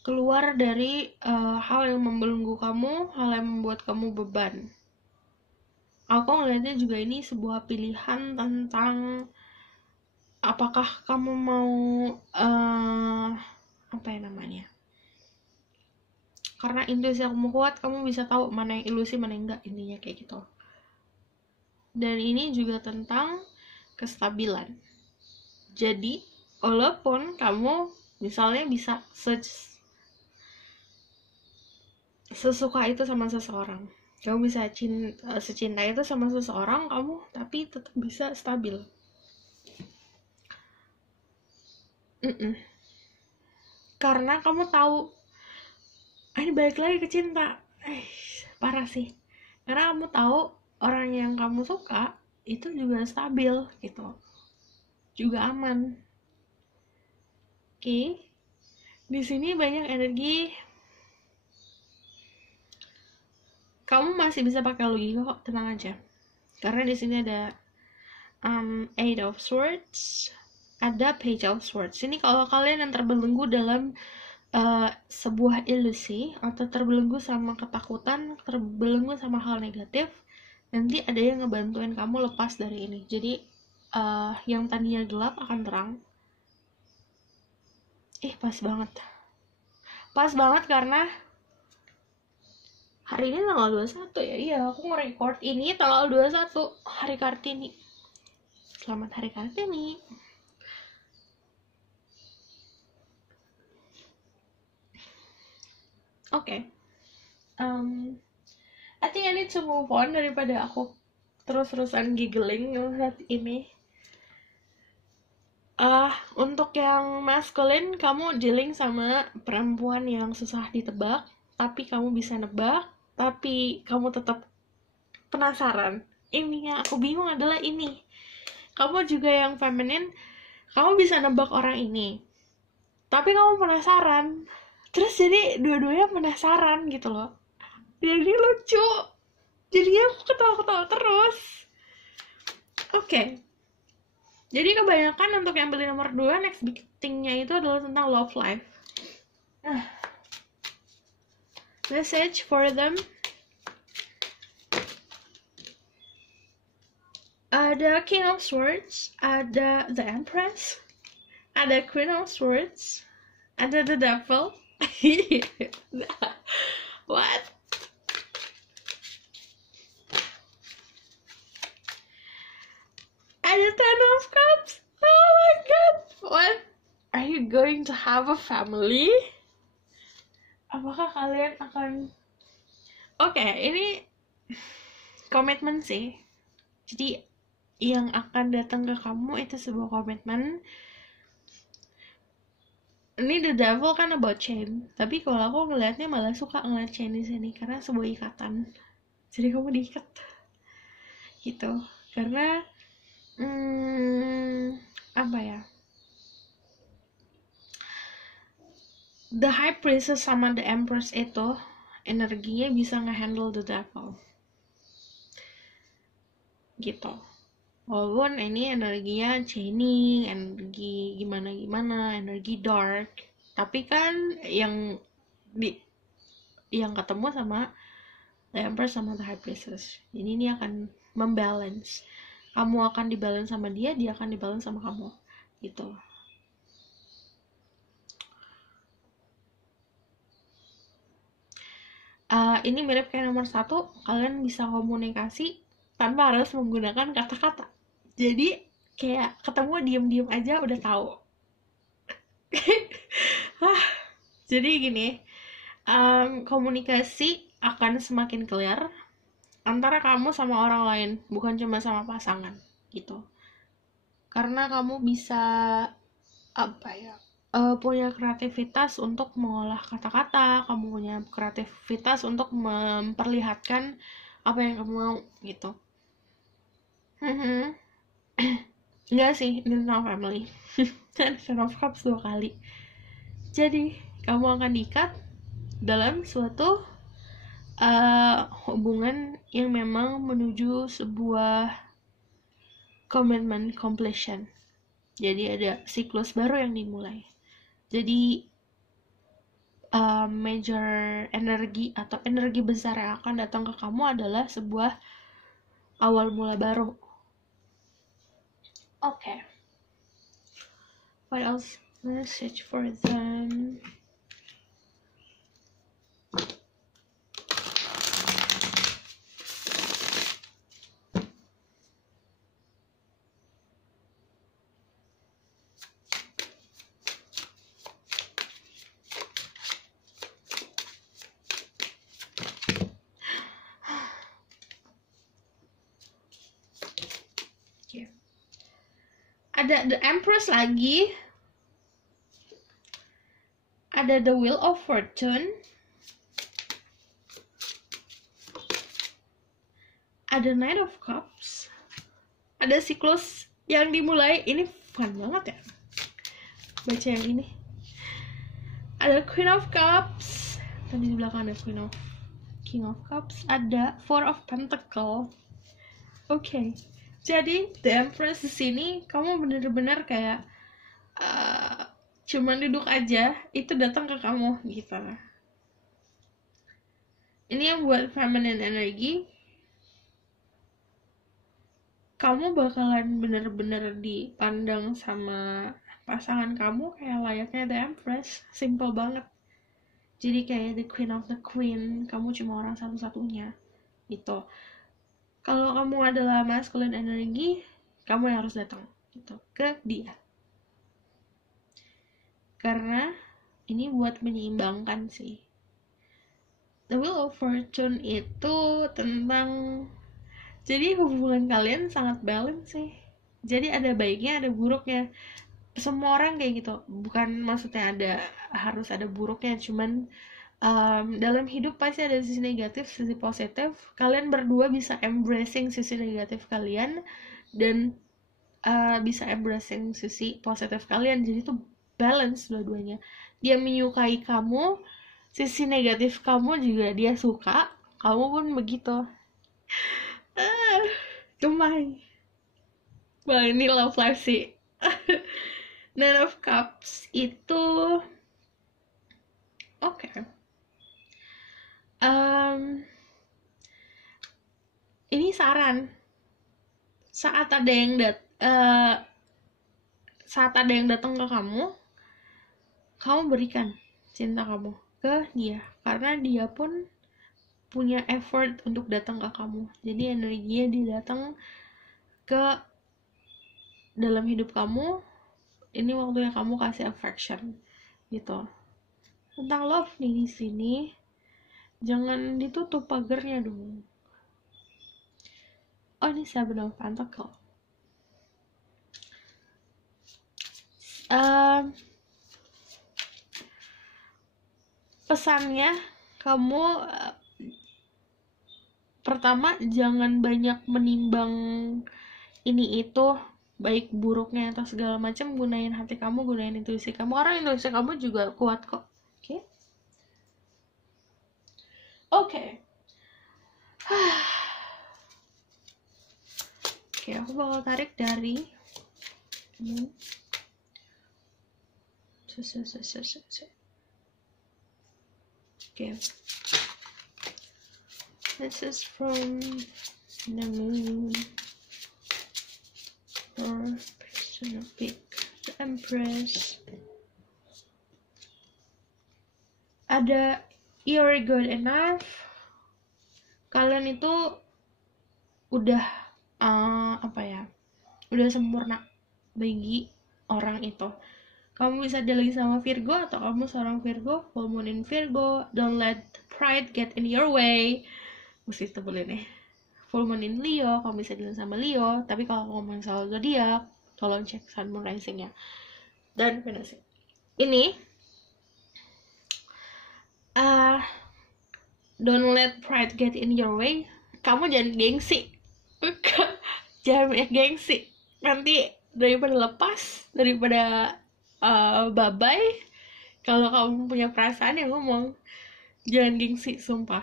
keluar dari hal yang membelenggu kamu, hal yang membuat kamu beban. Aku ngeliatnya juga ini sebuah pilihan tentang apakah kamu mau apa ya namanya, karena intuisi kamu kuat, kamu bisa tahu mana yang ilusi, mana yang enggak, intinya kayak gitu. Dan ini juga tentang kestabilan. Jadi walaupun kamu misalnya bisa sesuka itu sama seseorang, kamu bisa secinta itu sama seseorang kamu, tapi tetap bisa stabil. Karena kamu tahu, ini balik lagi ke cinta, parah sih. Karena kamu tahu orang yang kamu suka itu juga stabil gitu, juga aman. Oke. Di sini banyak energi. Kamu masih bisa pakai logika kok, tenang aja. Karena di sini ada 8 of Swords, ada Page of Swords. Ini kalau kalian yang terbelenggu dalam sebuah ilusi atau terbelenggu sama ketakutan, terbelenggu sama hal negatif, nanti ada yang ngebantuin kamu lepas dari ini. Jadi yang tadinya gelap akan terang. Pas banget karena hari ini tanggal 21 ya. Iya, aku nge-record ini tanggal 21, hari Kartini. Selamat hari Kartini. Oke. I think I need to move on daripada aku terus-terusan giggling saat ini. Untuk yang maskulin, kamu dealing sama perempuan yang susah ditebak, tapi kamu bisa nebak, tapi kamu tetap penasaran. Ini yang aku bingung adalah ini. Kamu juga yang feminin, kamu bisa nebak orang ini, tapi kamu penasaran. Terus jadi dua-duanya penasaran gitu loh. Jadi lucu. Jadinya aku ketawa-ketawa terus. Oke. Jadi kebanyakan untuk yang beli nomor 2, next big thing-nya itu adalah tentang love life. Message for them. Ada King of Swords, ada The Empress, ada Queen of Swords, ada The Devil. What? Ada 10 of Cups. Oh my god. What? Are you going to have a family? Apakah kalian akan... Oke, ini komitmen sih. Jadi yang akan datang ke kamu itu sebuah komitmen. Ini the devil kan about chain, tapi kalau aku ngelihatnya malah suka ngeliat chain di sini karena sebuah ikatan. Jadi kamu diikat gitu. Karena apa ya? The High Priestess sama The Empress itu energinya bisa ngehandle the devil. Gitu. Walaupun ini energinya chaining, energi gimana-gimana, energi dark, tapi kan yang ketemu sama The Empress sama The High Priestess. Jadi ini akan membalance. Kamu akan dibalance sama dia akan dibalance sama kamu. Gitu. Ini mirip kayak nomor 1, kalian bisa komunikasi tanpa harus menggunakan kata-kata. Jadi kayak ketemu diem-diem aja udah tahu. Jadi gini, komunikasi akan semakin clear antara kamu sama orang lain, bukan cuma sama pasangan gitu. Karena kamu bisa punya kreativitas untuk mengolah kata-kata, kamu punya kreativitas untuk memperlihatkan apa yang kamu mau gitu. Enggak sih, ini tentang family. Dan Ten of Cups 2 kali. Jadi kamu akan diikat dalam suatu hubungan yang memang menuju sebuah commitment completion. Jadi ada siklus baru yang dimulai. Jadi major energi atau energi besar yang akan datang ke kamu adalah sebuah awal mula baru. Okay. What else? Message for them. Ada The Empress lagi, ada The Wheel of Fortune, ada Knight of Cups, ada siklus yang dimulai. Ini fun banget ya baca yang ini. Ada Queen of Cups, tadi di belakang ada King of Cups, ada Four of Pentacles. Oke. Jadi The Empress di sini kamu bener-bener kayak cuman duduk aja, itu datang ke kamu gitu. Ini yang buat feminine energy. Kamu bakalan bener-bener dipandang sama pasangan kamu kayak layaknya The Empress. Simple banget. Jadi kayak the Queen of the Queen, kamu cuma orang satu-satunya gitu. Kalau kamu adalah masculine energy, kamu yang harus datang gitu ke dia. Karena ini buat menyeimbangkan sih. The Wheel of Fortune itu tentang, jadi hubungan kalian sangat balance sih. Jadi ada baiknya, ada buruknya. Semua orang kayak gitu. Bukan maksudnya harus ada buruknya, cuman dalam hidup pasti ada sisi negatif, sisi positif. Kalian berdua bisa embracing sisi negatif kalian dan bisa embracing sisi positif kalian. Jadi tuh balance dua-duanya. Dia menyukai kamu, sisi negatif kamu juga dia suka, kamu pun begitu. Gemay. Wah, ini love life sih. Nine of Cups itu oke. Ini saran. Saat ada yang datang ke kamu berikan cinta kamu ke dia, karena dia pun punya effort untuk datang ke kamu. Jadi energinya dia datang ke dalam hidup kamu. Ini waktunya kamu kasih affection gitu. Tentang love nih di sini, jangan ditutup pagarnya dong. Oh, ini Seven of Pentacles. pesannya kamu pertama jangan banyak menimbang ini itu baik buruknya atau segala macam. Gunain hati kamu, gunain intuisi kamu. Orang intuisi kamu juga kuat kok. Oke. Oke, aku bakal tarik dari Okay. This is from the moon. Or personal pick. The Empress. Ada you're good enough. Kalian itu udah udah sempurna bagi orang itu. Kamu bisa dealing sama Virgo atau kamu seorang Virgo, full moon in Virgo. Don't let pride get in your way. Mesti tebelin ya. Full moon in Leo, kamu bisa dealing sama Leo. Tapi kalau ngomong soal zodiak, tolong cek sun moon rising-nya. Dan Venus. Ini don't let pride get in your way. Kamu jangan gengsi. Jangan banyak gengsi. Nanti daripada lepas, daripada bye-bye, kalau kamu punya perasaan yang ngomong. Jangan gengsi, sumpah.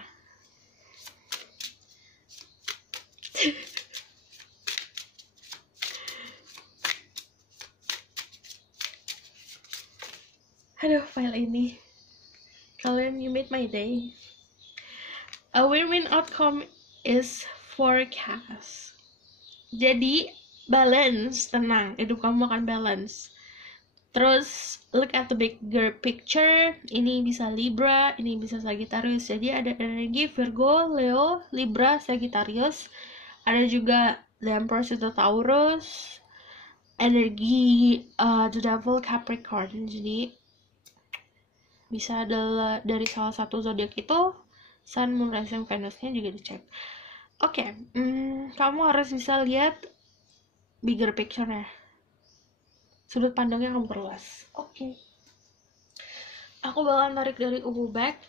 Aduh, file ini. Kalian, you made my day. A win-win outcome is forecast. Jadi, balance, tenang. Hidup kamu akan balance. Terus, look at the bigger picture. Ini bisa Libra, ini bisa Sagittarius. Jadi, ada energi Virgo, Leo, Libra, Sagittarius. Ada juga the Empress itu Taurus. Energi the Devil, Capricorn. Jadi, bisa adalah dari salah satu zodiak itu, Sun, Moon, Rising, Venus-nya juga dicek. Oke, kamu harus bisa lihat bigger picture-nya. Sudut pandangnya kamu perluas. Oke. Aku bakal tarik dari Uwu Bag.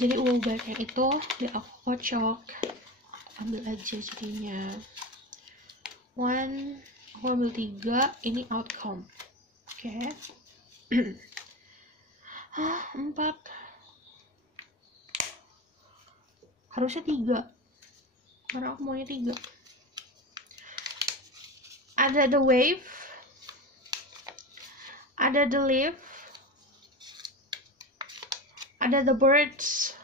Jadi Uwu Bag yang itu aku kocok. Ambil aja jadinya. 1, aku ambil 3. Ini outcome. Oke. 4. Harusnya 3. Karena aku maunya 3. Ada the wave, ada the leaf, ada the birds,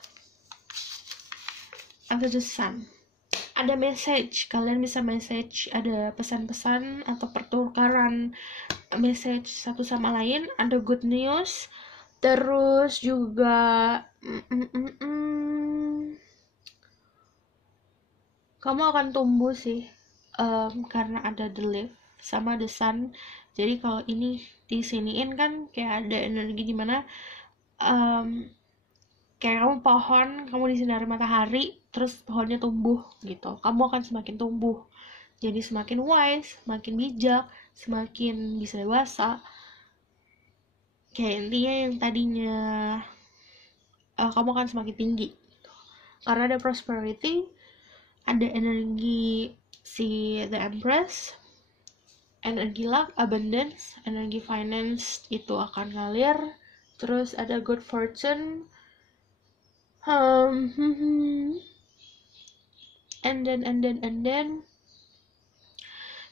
ada the sun. Ada message, kalian bisa message, ada pesan-pesan atau pertukaran message satu sama lain. Ada good news, terus juga kamu akan tumbuh sih. Karena ada the leaf sama the sun. Jadi kalau ini disiniin kan kayak ada energi dimana kayak kamu pohon, kamu disinari matahari, terus pohonnya tumbuh gitu. Kamu akan semakin tumbuh, jadi semakin wise, semakin bijak, semakin bisa dewasa. Kayak intinya yang tadinya kamu akan semakin tinggi gitu. Karena ada prosperity, ada energi si the Empress, energi luck, abundance, energi finance itu akan ngalir. Terus ada good fortune, and then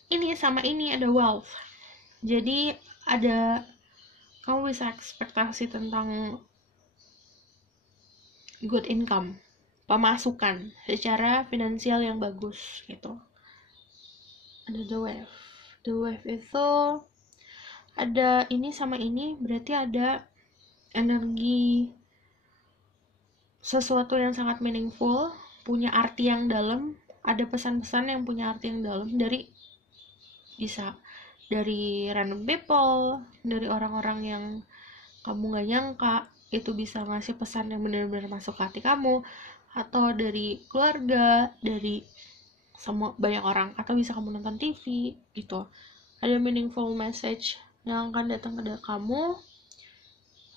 ini sama ini ada wealth. Jadi ada, kamu bisa ekspektasi tentang good income, pemasukan secara finansial yang bagus gitu. Ada the wave. The wave itu ada ini sama ini, berarti ada energi sesuatu yang sangat meaningful, punya arti yang dalam. Ada pesan-pesan yang punya arti yang dalam dari, bisa dari random people, dari orang-orang yang kamu gak nyangka itu bisa ngasih pesan yang benar-benar masuk ke hati kamu, atau dari keluarga, dari sama banyak orang, atau bisa kamu nonton TV gitu. Ada meaningful message yang akan datang ke kamu.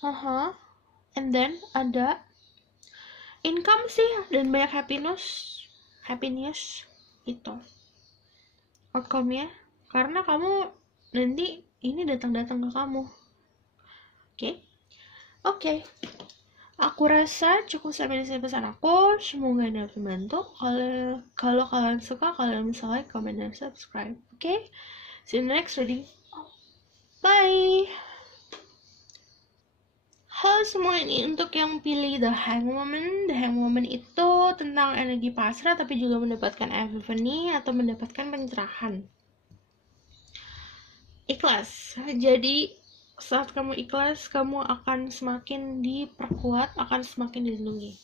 And then ada income sih, dan banyak happiness itu outcome-nya, karena kamu nanti ini datang ke kamu. Oke. Aku rasa cukup sampai di sini pesan aku. Semoga ini dapat membantu. Kalau kalian suka, kalian bisa like, comment, dan subscribe. Oke? See you in the next reading. Bye! Halo semua, ini untuk yang pilih The Hanged Woman. The Hanged Woman itu tentang energi pasrah, tapi juga mendapatkan epiphany atau mendapatkan pencerahan. Ikhlas. Jadi saat kamu ikhlas, kamu akan semakin diperkuat, akan semakin dilindungi.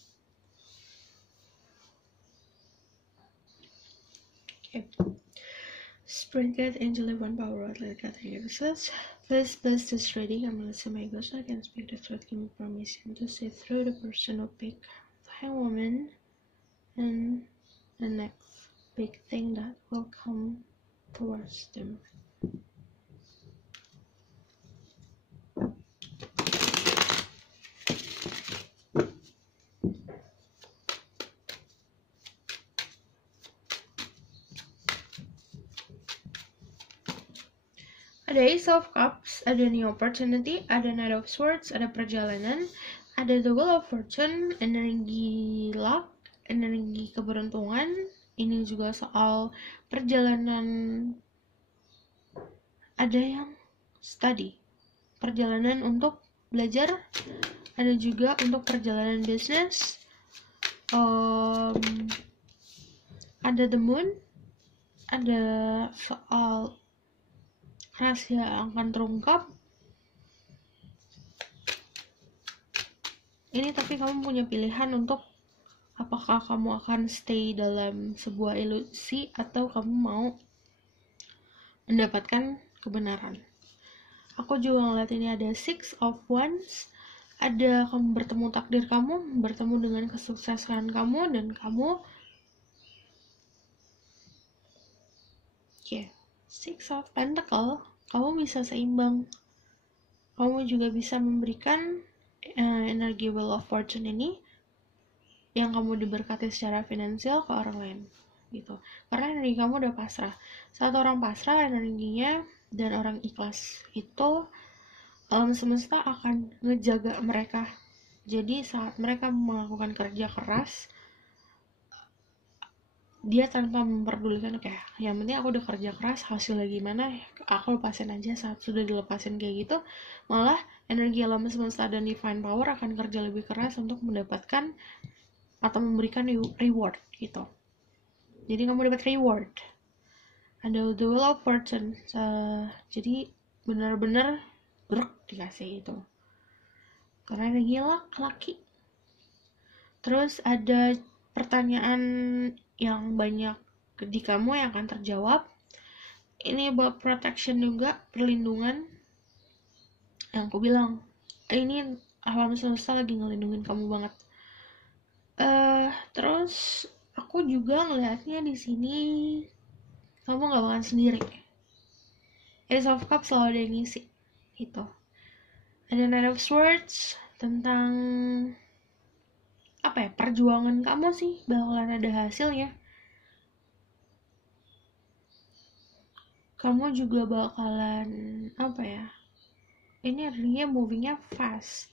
Spirit guide, angel, divine power, let God hear us. Please bless this reading. I'm Melissa My Ghost. I can speak the truth. Give me permission to see through the person who pick the Hanged Woman and the next big thing that will come towards them. Ada Ace of Cups, ada New Opportunity, ada Knight of Swords, ada perjalanan, ada The Wheel of Fortune, energi luck, energi keberuntungan. Ini juga soal perjalanan, ada yang study, perjalanan untuk belajar, ada juga untuk perjalanan bisnis. Ada The Moon, ada soal rahasia akan terungkap. Ini tapi kamu punya pilihan untuk apakah kamu akan stay dalam sebuah ilusi atau kamu mau mendapatkan kebenaran. Aku juga ngeliat ini ada Six of Wands, ada kamu bertemu takdir kamu, bertemu dengan kesuksesan kamu, dan kamu Six of Pentacle, kamu bisa seimbang. Kamu juga bisa memberikan energi Wheel of Fortune ini yang kamu diberkati secara finansial ke orang lain gitu. Karena energi kamu udah pasrah. Saat orang pasrah energinya dan orang ikhlas itu, alam semesta akan ngejaga mereka. Jadi saat mereka melakukan kerja keras, dia tanpa memperdulikan kayak yang penting aku udah kerja keras, hasilnya gimana aku lepasin aja. Saat sudah dilepasin kayak gitu, malah energi alam semesta dan divine power akan kerja lebih keras untuk mendapatkan atau memberikan reward gitu. Jadi kamu dapat reward. Ada The Wheel of Fortune, jadi benar-benar dikasih itu karena energi laki. Terus ada pertanyaan yang banyak di kamu yang akan terjawab. Ini buat protection juga, perlindungan. Yang aku bilang, ini alam semesta lagi ngelindungin kamu banget. Terus aku juga ngelihatnya di sini kamu nggak bakalan sendiri. Ace of Cups selalu ada yang ngisi gitu. Ada Knight of Swords tentang perjuangan kamu sih bakalan ada hasilnya. Kamu juga bakalan ini artinya movingnya fast.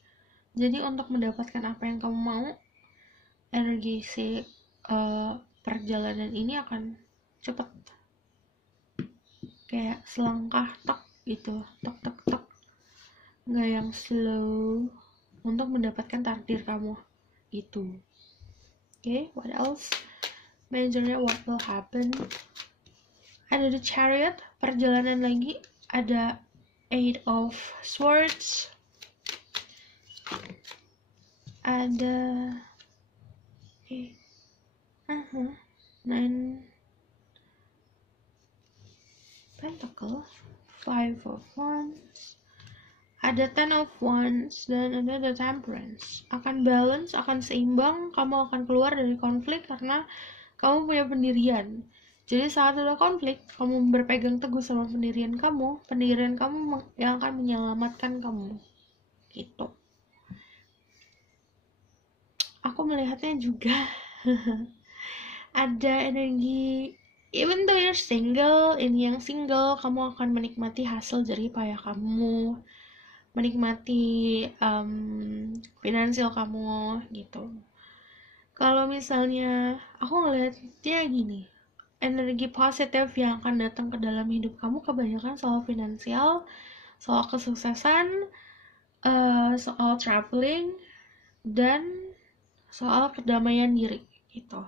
Jadi untuk mendapatkan apa yang kamu mau, energi si perjalanan ini akan cepet, kayak selangkah tok gitu, tok, nggak yang slow untuk mendapatkan takdir kamu gitu. What else? Majornya what will happen? Ada The Chariot, perjalanan lagi. Ada Eight of Swords, ada Nine Pentacle, Five of Wands, ada Ten of Wands, dan ada The Temperance. Akan balance, akan seimbang, kamu akan keluar dari konflik karena kamu punya pendirian. Jadi saat ada konflik, kamu berpegang teguh sama pendirian kamu yang akan menyelamatkan kamu gitu. melihatnya juga ada energi, even though you're single, ini yang single, kamu akan menikmati hasil jerih payah kamu, menikmati finansial kamu gitu. Kalau misalnya aku ngeliatnya gini, energi positif yang akan datang ke dalam hidup kamu kebanyakan soal finansial, soal kesuksesan, soal traveling, dan soal kedamaian diri gitu.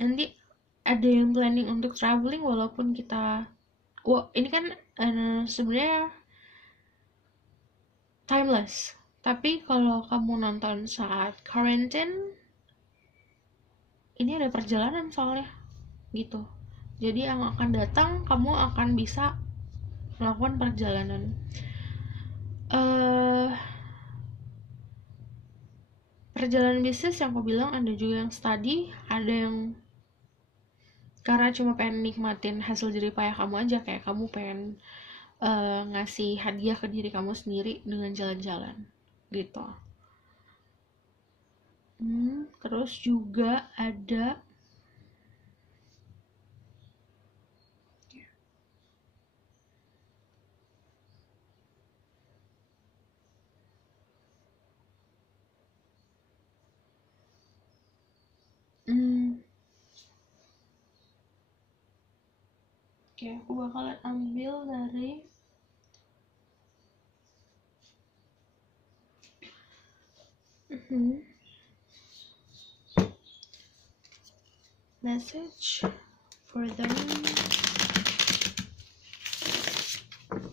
Nanti ada yang planning untuk traveling walaupun kita, ini kan sebenarnya timeless. Tapi kalau kamu nonton saat quarantine, ini ada perjalanan soalnya gitu. Jadi yang akan datang, kamu akan bisa melakukan perjalanan. Perjalanan bisnis yang aku bilang, ada juga yang study, ada yang karena cuma pengen nikmatin hasil jerih payah kamu aja, kayak kamu pengen ngasih hadiah ke diri kamu sendiri dengan jalan-jalan gitu. Terus juga ada oke, aku bakalan ambil dari message for them,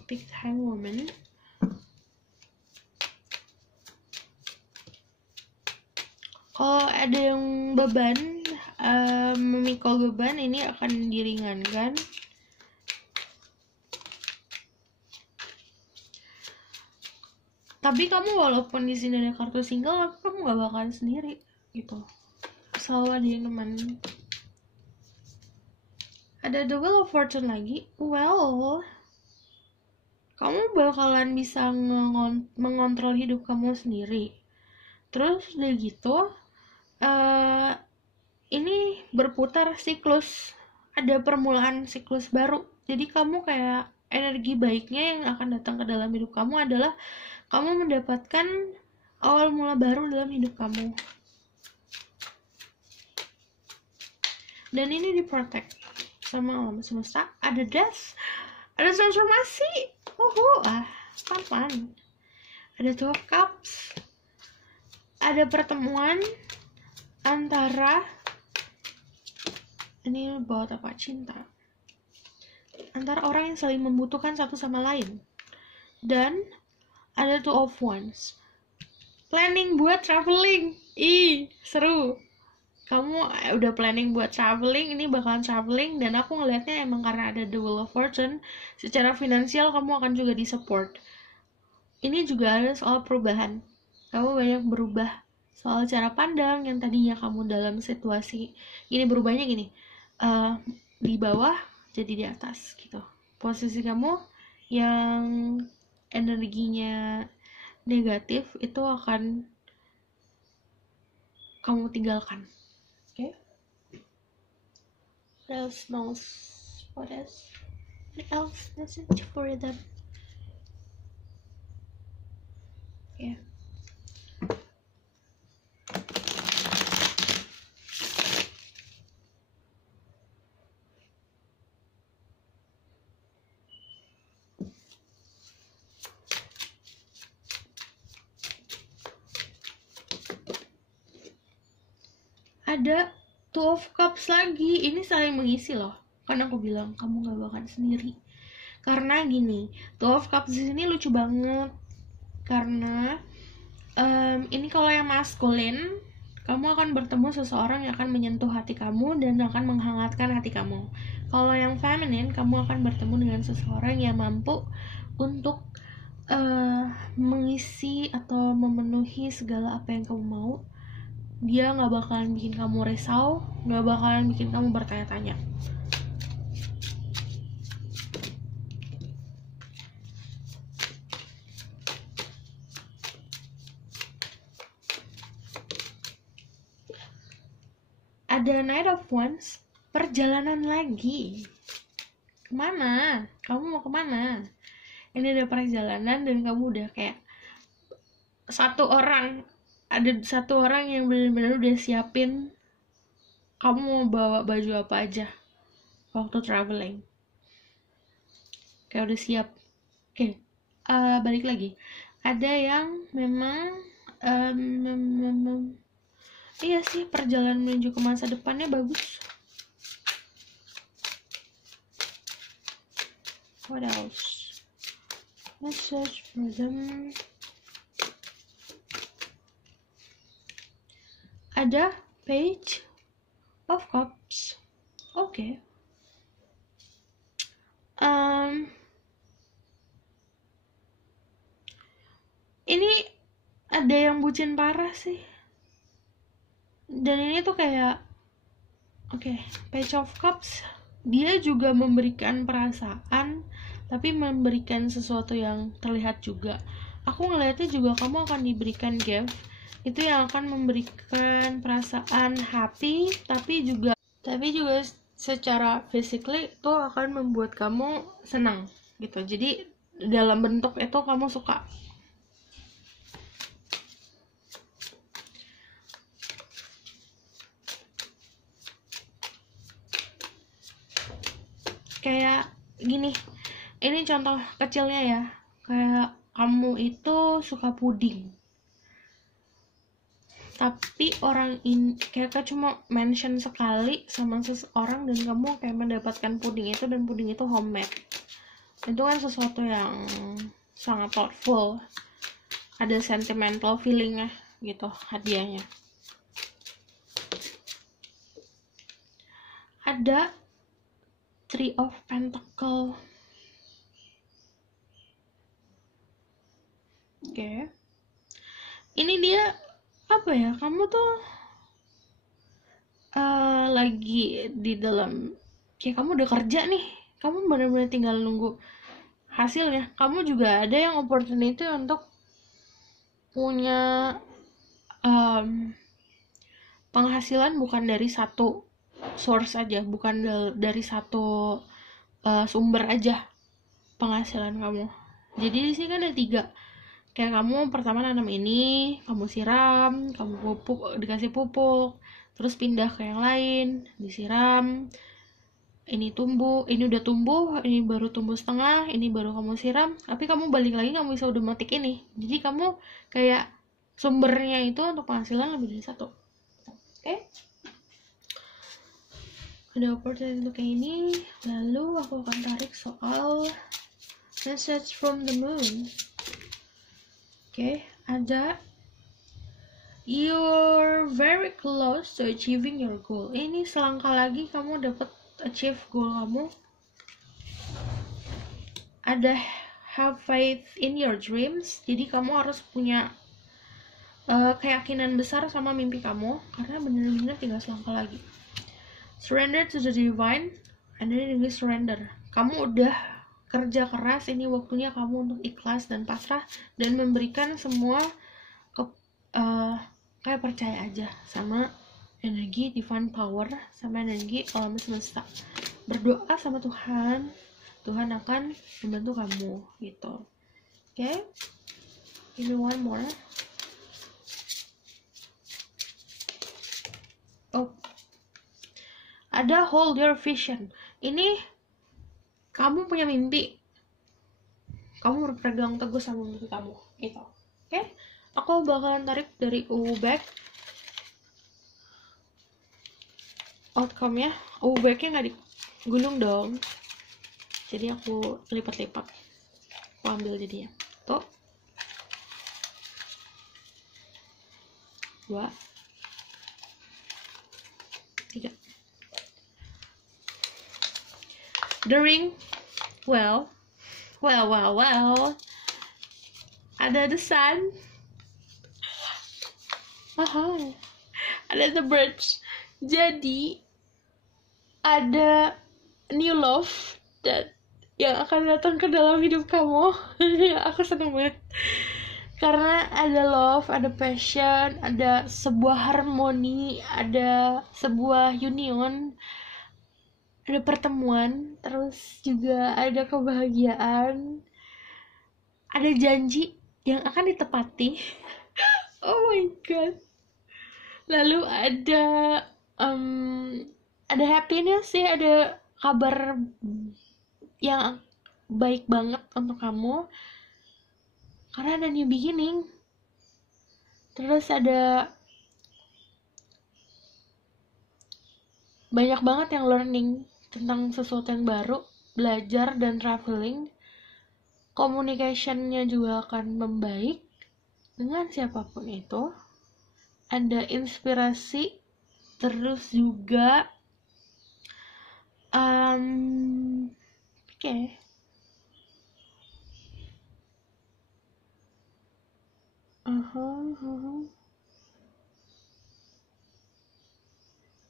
big time woman. Kalau ada yang beban, memikul beban, ini akan diringankan. Tapi kamu walaupun di sini ada kartu single, kamu gak bakalan sendiri gitu. Selalu ada yang nemenin. Ada the Wheel of Fortune lagi. Well, kamu bakalan bisa mengontrol hidup kamu sendiri. Terus udah gitu, ini berputar siklus. Ada permulaan siklus baru. Jadi kamu kayak energi baiknya yang akan datang ke dalam hidup kamu adalah kamu mendapatkan awal mula baru dalam hidup kamu. Dan ini diprotect sama alam semesta. Ada death, ada transformasi. Fun. Ada 12 cups. Ada pertemuan antara, ini buat apa, cinta, antara orang yang saling membutuhkan satu sama lain. Dan ada 2 of Wands, planning buat traveling. Seru. Kamu udah planning buat traveling, ini bakalan traveling. Dan aku ngelihatnya emang karena ada the Wheel of Fortune, secara finansial kamu akan juga disupport. Ini juga ada soal perubahan. Kamu banyak berubah soal cara pandang yang tadinya kamu dalam situasi ini, berubahnya gini, di bawah jadi di atas gitu. Posisi kamu yang energinya negatif itu akan kamu tinggalkan. Okay? What else message for them? Yeah. Ada 2 of Cups lagi. Ini saling mengisi loh. Kan aku bilang kamu gak bakal sendiri. Karena gini, 2 of Cups di sini lucu banget. Karena ini kalau yang maskulin, kamu akan bertemu seseorang yang akan menyentuh hati kamu dan akan menghangatkan hati kamu. Kalau yang feminin, kamu akan bertemu dengan seseorang yang mampu untuk mengisi atau memenuhi segala apa yang kamu mau. Dia gak bakalan bikin kamu risau, gak bakalan bikin kamu bertanya-tanya. ada Knight of Wands, perjalanan lagi. Kemana? Kamu mau kemana? Ini ada perjalanan dan kamu udah kayak ada satu orang yang benar-benar udah siapin kamu mau bawa baju apa aja waktu traveling. Kayak udah siap. Oke, balik lagi. Ada yang memang iya sih, perjalanan menuju ke masa depannya bagus. What else? Let's search for them. Ada Page of Cups. Oke. Ini ada yang bucin parah sih. Dan ini tuh kayak Page of Cups, dia juga memberikan perasaan, tapi memberikan sesuatu yang terlihat juga. Aku ngeliatnya juga kamu akan diberikan gift, itu yang akan memberikan perasaan happy, tapi juga secara physically itu akan membuat kamu senang gitu. Jadi dalam bentuk itu kamu suka. Kayak gini, ini contoh kecilnya ya, kayak kamu itu suka puding, tapi orang ini kayak cuma mention sekali sama seseorang dan kamu kayak mendapatkan puding itu, dan puding itu homemade. Itu kan sesuatu yang sangat thoughtful, ada sentimental feelingnya gitu hadiahnya. Ada Three of Pentacle. Oke. Ini dia apa ya? Kamu tuh lagi di dalam, kayak kamu udah kerja nih. Kamu benar-benar tinggal nunggu hasilnya. Kamu juga ada yang opportunity untuk punya penghasilan bukan dari satu source aja, bukan dari satu sumber aja penghasilan kamu. Jadi di sini kan ada 3. Kayak kamu pertama nanam ini, kamu siram, kamu pupuk, dikasih pupuk, terus pindah ke yang lain, disiram, ini tumbuh, ini udah tumbuh, ini baru tumbuh setengah, ini baru kamu siram, tapi kamu balik lagi kamu bisa udah metik ini. Jadi kamu kayak sumbernya itu untuk penghasilan lebih dari satu. Oke? Ada opportunity untuk kayak ini. Lalu aku akan tarik soal message from the moon. Oke, ada you're very close to achieving your goal. Ini selangkah lagi kamu dapat achieve goal kamu. Ada have faith in your dreams. Jadi kamu harus punya keyakinan besar sama mimpi kamu, karena benar-benar tinggal selangkah lagi. Surrender to the divine, and then ini surrender. Kamu udah kerja keras, ini waktunya kamu untuk ikhlas dan pasrah dan memberikan semua kayak percaya aja sama energi divine power, sama energi alam semesta. Berdoa sama Tuhan, Tuhan akan membantu kamu gitu. Oke? Give me one more. Oh, ada hold your vision. Ini kamu punya mimpi, kamu berpegang teguh sama mimpi kamu gitu. Oke? Aku bakalan tarik dari back outcome-nya. Back-nya nggak digulung dong, jadi aku lipat-lipat, aku ambil jadinya. Tuh, 2, 3. The ring. Well. Ada the sun. Ada the birds. Jadi ada new love yang akan datang ke dalam hidup kamu. Aku seneng banget. Karena ada love, ada passion, ada sebuah harmoni, ada sebuah union, ada pertemuan, terus juga ada kebahagiaan, ada janji yang akan ditepati. Oh my god. Lalu ada happiness sih, ada kabar yang baik banget untuk kamu karena ada new beginning. Terus ada banyak banget yang learning tentang sesuatu yang baru, belajar dan traveling. Communication-nya juga akan membaik dengan siapapun itu. Ada inspirasi, terus juga oke.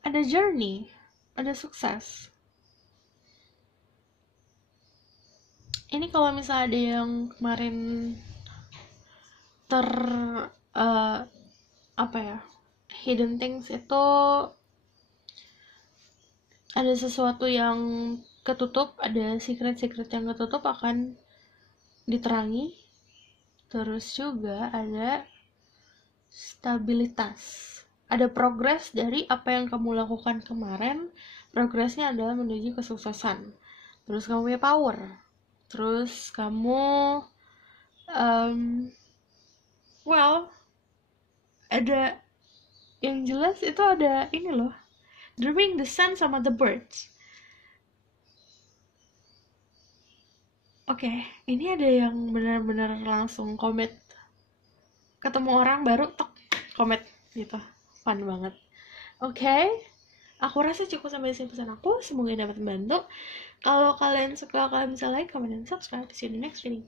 Ada journey, ada sukses. Ini kalau misalnya ada yang kemarin hidden things itu, ada sesuatu yang ketutup, ada secret yang ketutup akan diterangi. Terus juga ada stabilitas, ada progres dari apa yang kamu lakukan kemarin. Progresnya adalah menuju kesuksesan. Terus kamu punya power, terus kamu ada yang jelas itu ada ini loh, dreaming the sun sama the birds. Oke, ini ada yang benar-benar langsung komit, ketemu orang baru tok komit gitu, fun banget. Oke, aku rasa cukup sampai sini pesan aku, semoga dapat membantu. Kalau kalian suka, kalian bisa like, comment, dan subscribe. See you in the next video.